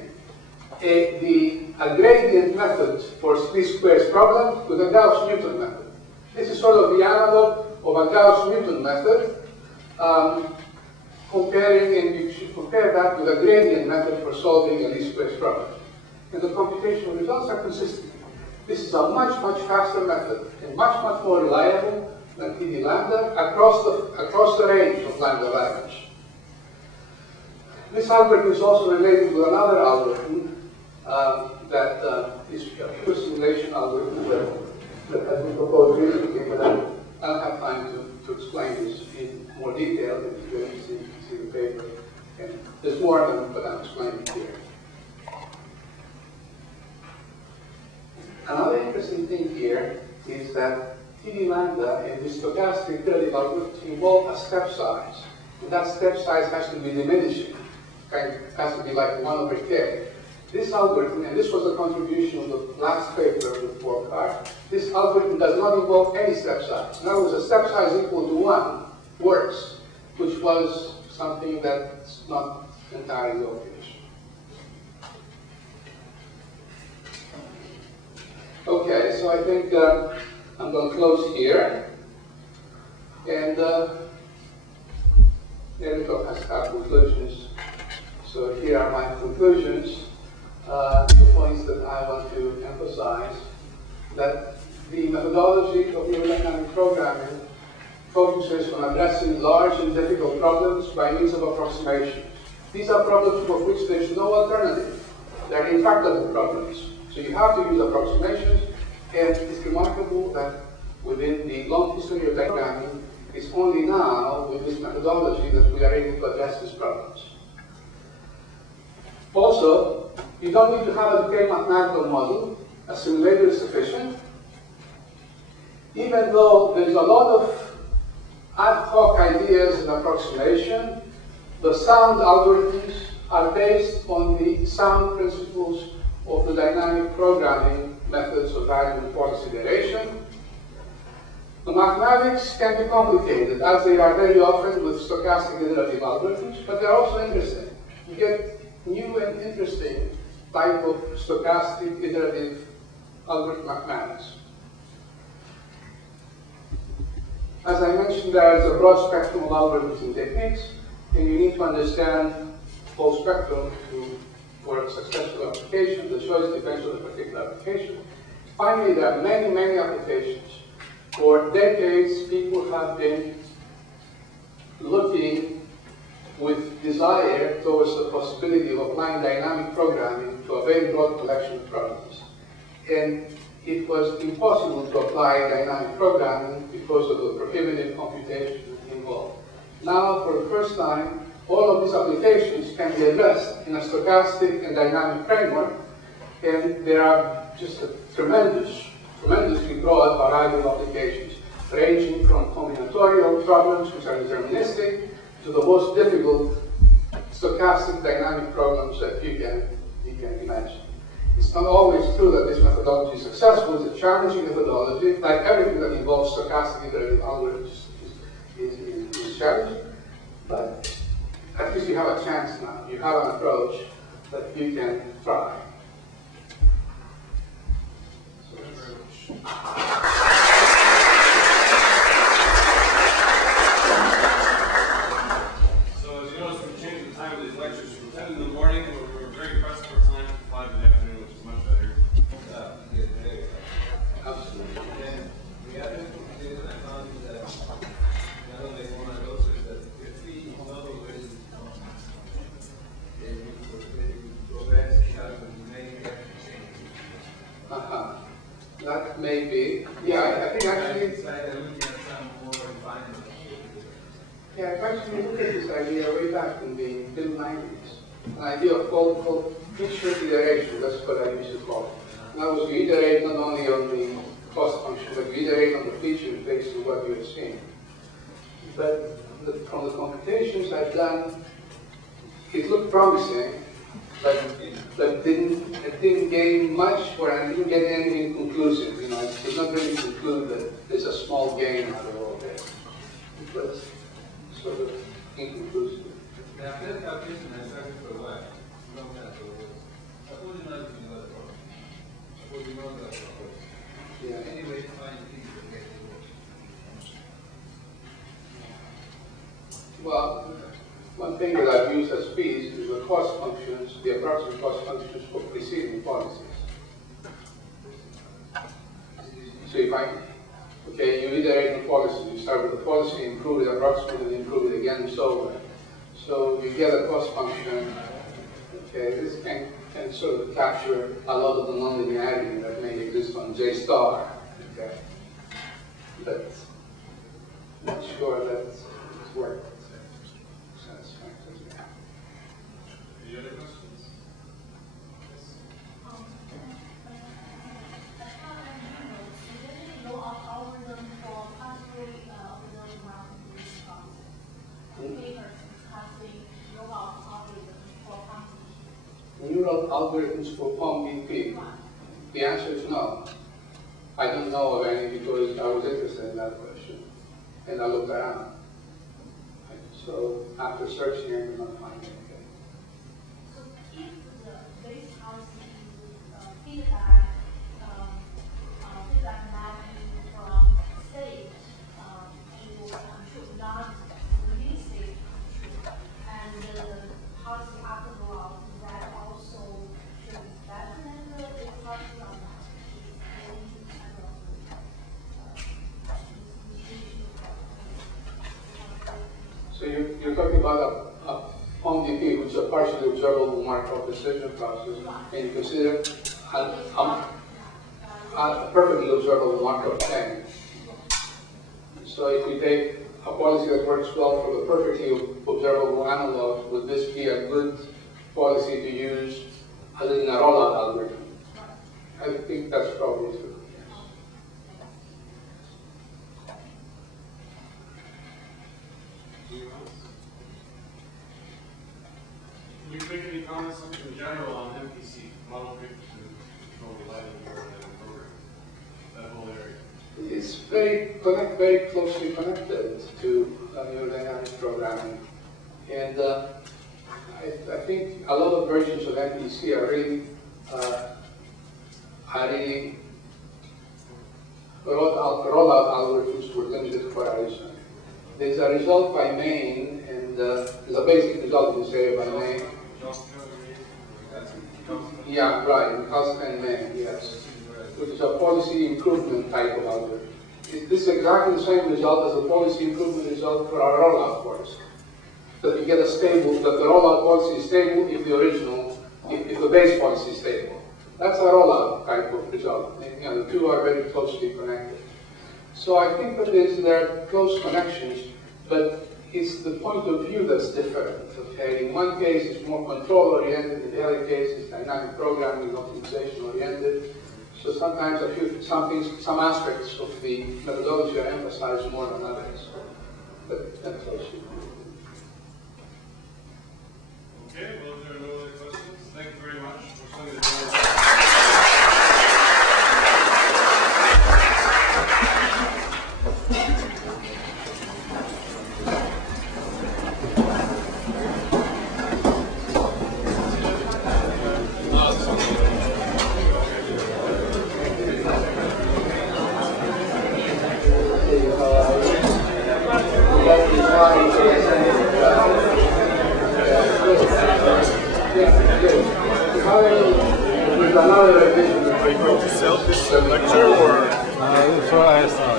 a gradient method for least squares problem with a Gauss-Newton method. This is sort of the analog of a Gauss-Newton method, and you should compare that with a gradient method for solving a least squares problem. And the computational results are consistent. This is a much, much faster method and much, much more reliable than TD lambda across the range of lambda values. This algorithm is also related with another algorithm that is a pure simulation algorithm that has been proposed recently, but I don't have time to explain this in more detail if you're interested to see the paper. And there's more of them, but I'm explaining here. Another interesting thing here is that TD lambda and the stochastic derivative algorithms involve a step size. And that step size has to be diminishing. It has to be like 1 over k. This algorithm, and this was a contribution of the last paper with Borkart, this algorithm does not involve any step size. In other words, a step size equal to 1 works, which was something that's not entirely obvious. Okay, so I think I'm going to close here. And Eric has our conclusions. So here are my conclusions. The points that I want to emphasize, that the methodology of neuro-dynamic programming focuses on addressing large and difficult problems by means of approximations. These are problems for which there is no alternative. They're intractable problems. So you have to use approximations, and it's remarkable that within the long history of programming, it's only now with this methodology that we are able to address these problems. Also, you don't need to have a detailed mathematical model. A simulator is sufficient. Even though there's a lot of ad hoc ideas and approximation, the sound algorithms are based on the sound principles of the dynamic programming methods of value and policy iteration. The mathematics can be complicated, as they are very often with stochastic iterative algorithms, but they're also interesting. You get new and interesting type of stochastic iterative algorithmic mathematics. As I mentioned, there is a broad spectrum of algorithms and techniques, and you need to understand whole spectrum for a successful application. The choice depends on the particular application. Finally, there are many, many applications. For decades, people have been looking with desire towards the possibility of applying dynamic programming to a very broad collection of problems. And it was impossible to apply dynamic programming because of the prohibitive computation involved. Now, for the first time, all of these applications can be addressed in a stochastic and dynamic framework, and there are just a tremendously broad variety of applications, ranging from combinatorial problems, which are deterministic, to the most difficult stochastic dynamic problems that you can imagine. It's not always true that this methodology is successful. It's a challenging methodology. Like everything that involves stochastic iterative algorithms is challenging. But at least you have a chance now. You have an approach that you can try. Thank you very much. So as you notice, we've changed the time of these lectures from 10 in the morning, but we were very pressed for time, to 5 in the afternoon, which is much better. Absolutely. And the other thing that I found is that not only one of those is that if we know where it's from, then we go back to shop and make that change. That may be. Yeah, I think actually. It's like looking at some more refined. Yeah, I've actually looked at this idea way back in the mid-90s. An idea called feature iteration, that's what I used to call it. And that was you iterate not only on the cost function, but you iterate on the features based on what you had seen. But from the computations I've done, it looked promising, but it didn't gain much, or I didn't get anything conclusive. You know, I did not really conclude that there's a small gain out of all that. It was sort of inconclusive. The applied calculation has started for a while. Long time ago. Suppose you know everything about the problem. Suppose you know that problem. Yeah. Anyway, find things to get it work. Well, one thing that I've used as fees is the cost functions, the approximate cost functions for preceding policies. So if okay, you iterate the policy, you start with the policy, improve it, approximate it, improve it again, and so on. So you get a cost function. Okay, this can sort of capture a lot of the nonlinearity that may exist on J star. Okay, but I'm not sure that it's worked satisfactorily. Any other questions? Neural algorithms for POM-BP? The answer is no. I don't know of any because I was interested in that question, and I looked around. So after searching, I did not find anything. So if the base policy is feedback mapping from state to control, not release state control, and the policy afterward, that also should be better than the base policy or not? So you're talking about a POM-DP, which is a partially observable Markov decision process, and you consider a perfectly observable Markov chain. So if we take a policy that works well for the perfectly observable analog, would this be a good policy to use other than a rollout algorithm? I think that's probably true. Can you make any comments in general on MPC, model predictive control lighting program, that whole area? It's very closely connected to Neuro-Dynamic programming. And I think a lot of versions of MPC are really I wrote out rollout algorithms for limited correlation. There's a result by main, and there's a basic result in this area by main. Yeah, right, cost and main, yes. Which is a policy improvement type of algorithm. This is exactly the same result as a policy improvement result for our rollout policy. That you get a stable, that the rollout policy is stable if the original, if the base policy is stable. That's a rollout type of result. And, you know, the two are very closely connected. So I think that there are close connections, but it's the point of view that's different. Okay, in one case it's more control-oriented, in the other case it's dynamic programming, optimization-oriented. So sometimes some aspects of the methodology are emphasized more than others. But that's also. Okay, well, if there are no other questions, thank you very much for showing the There's another edition. Are you going to sell this lecture or? That's what I saw.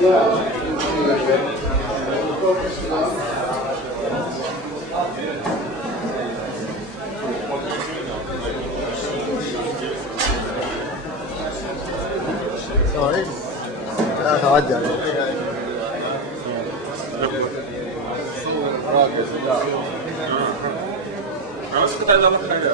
Yeah. Sorry. هعدي عليك. انا بس كنت عايز اعمل حاجه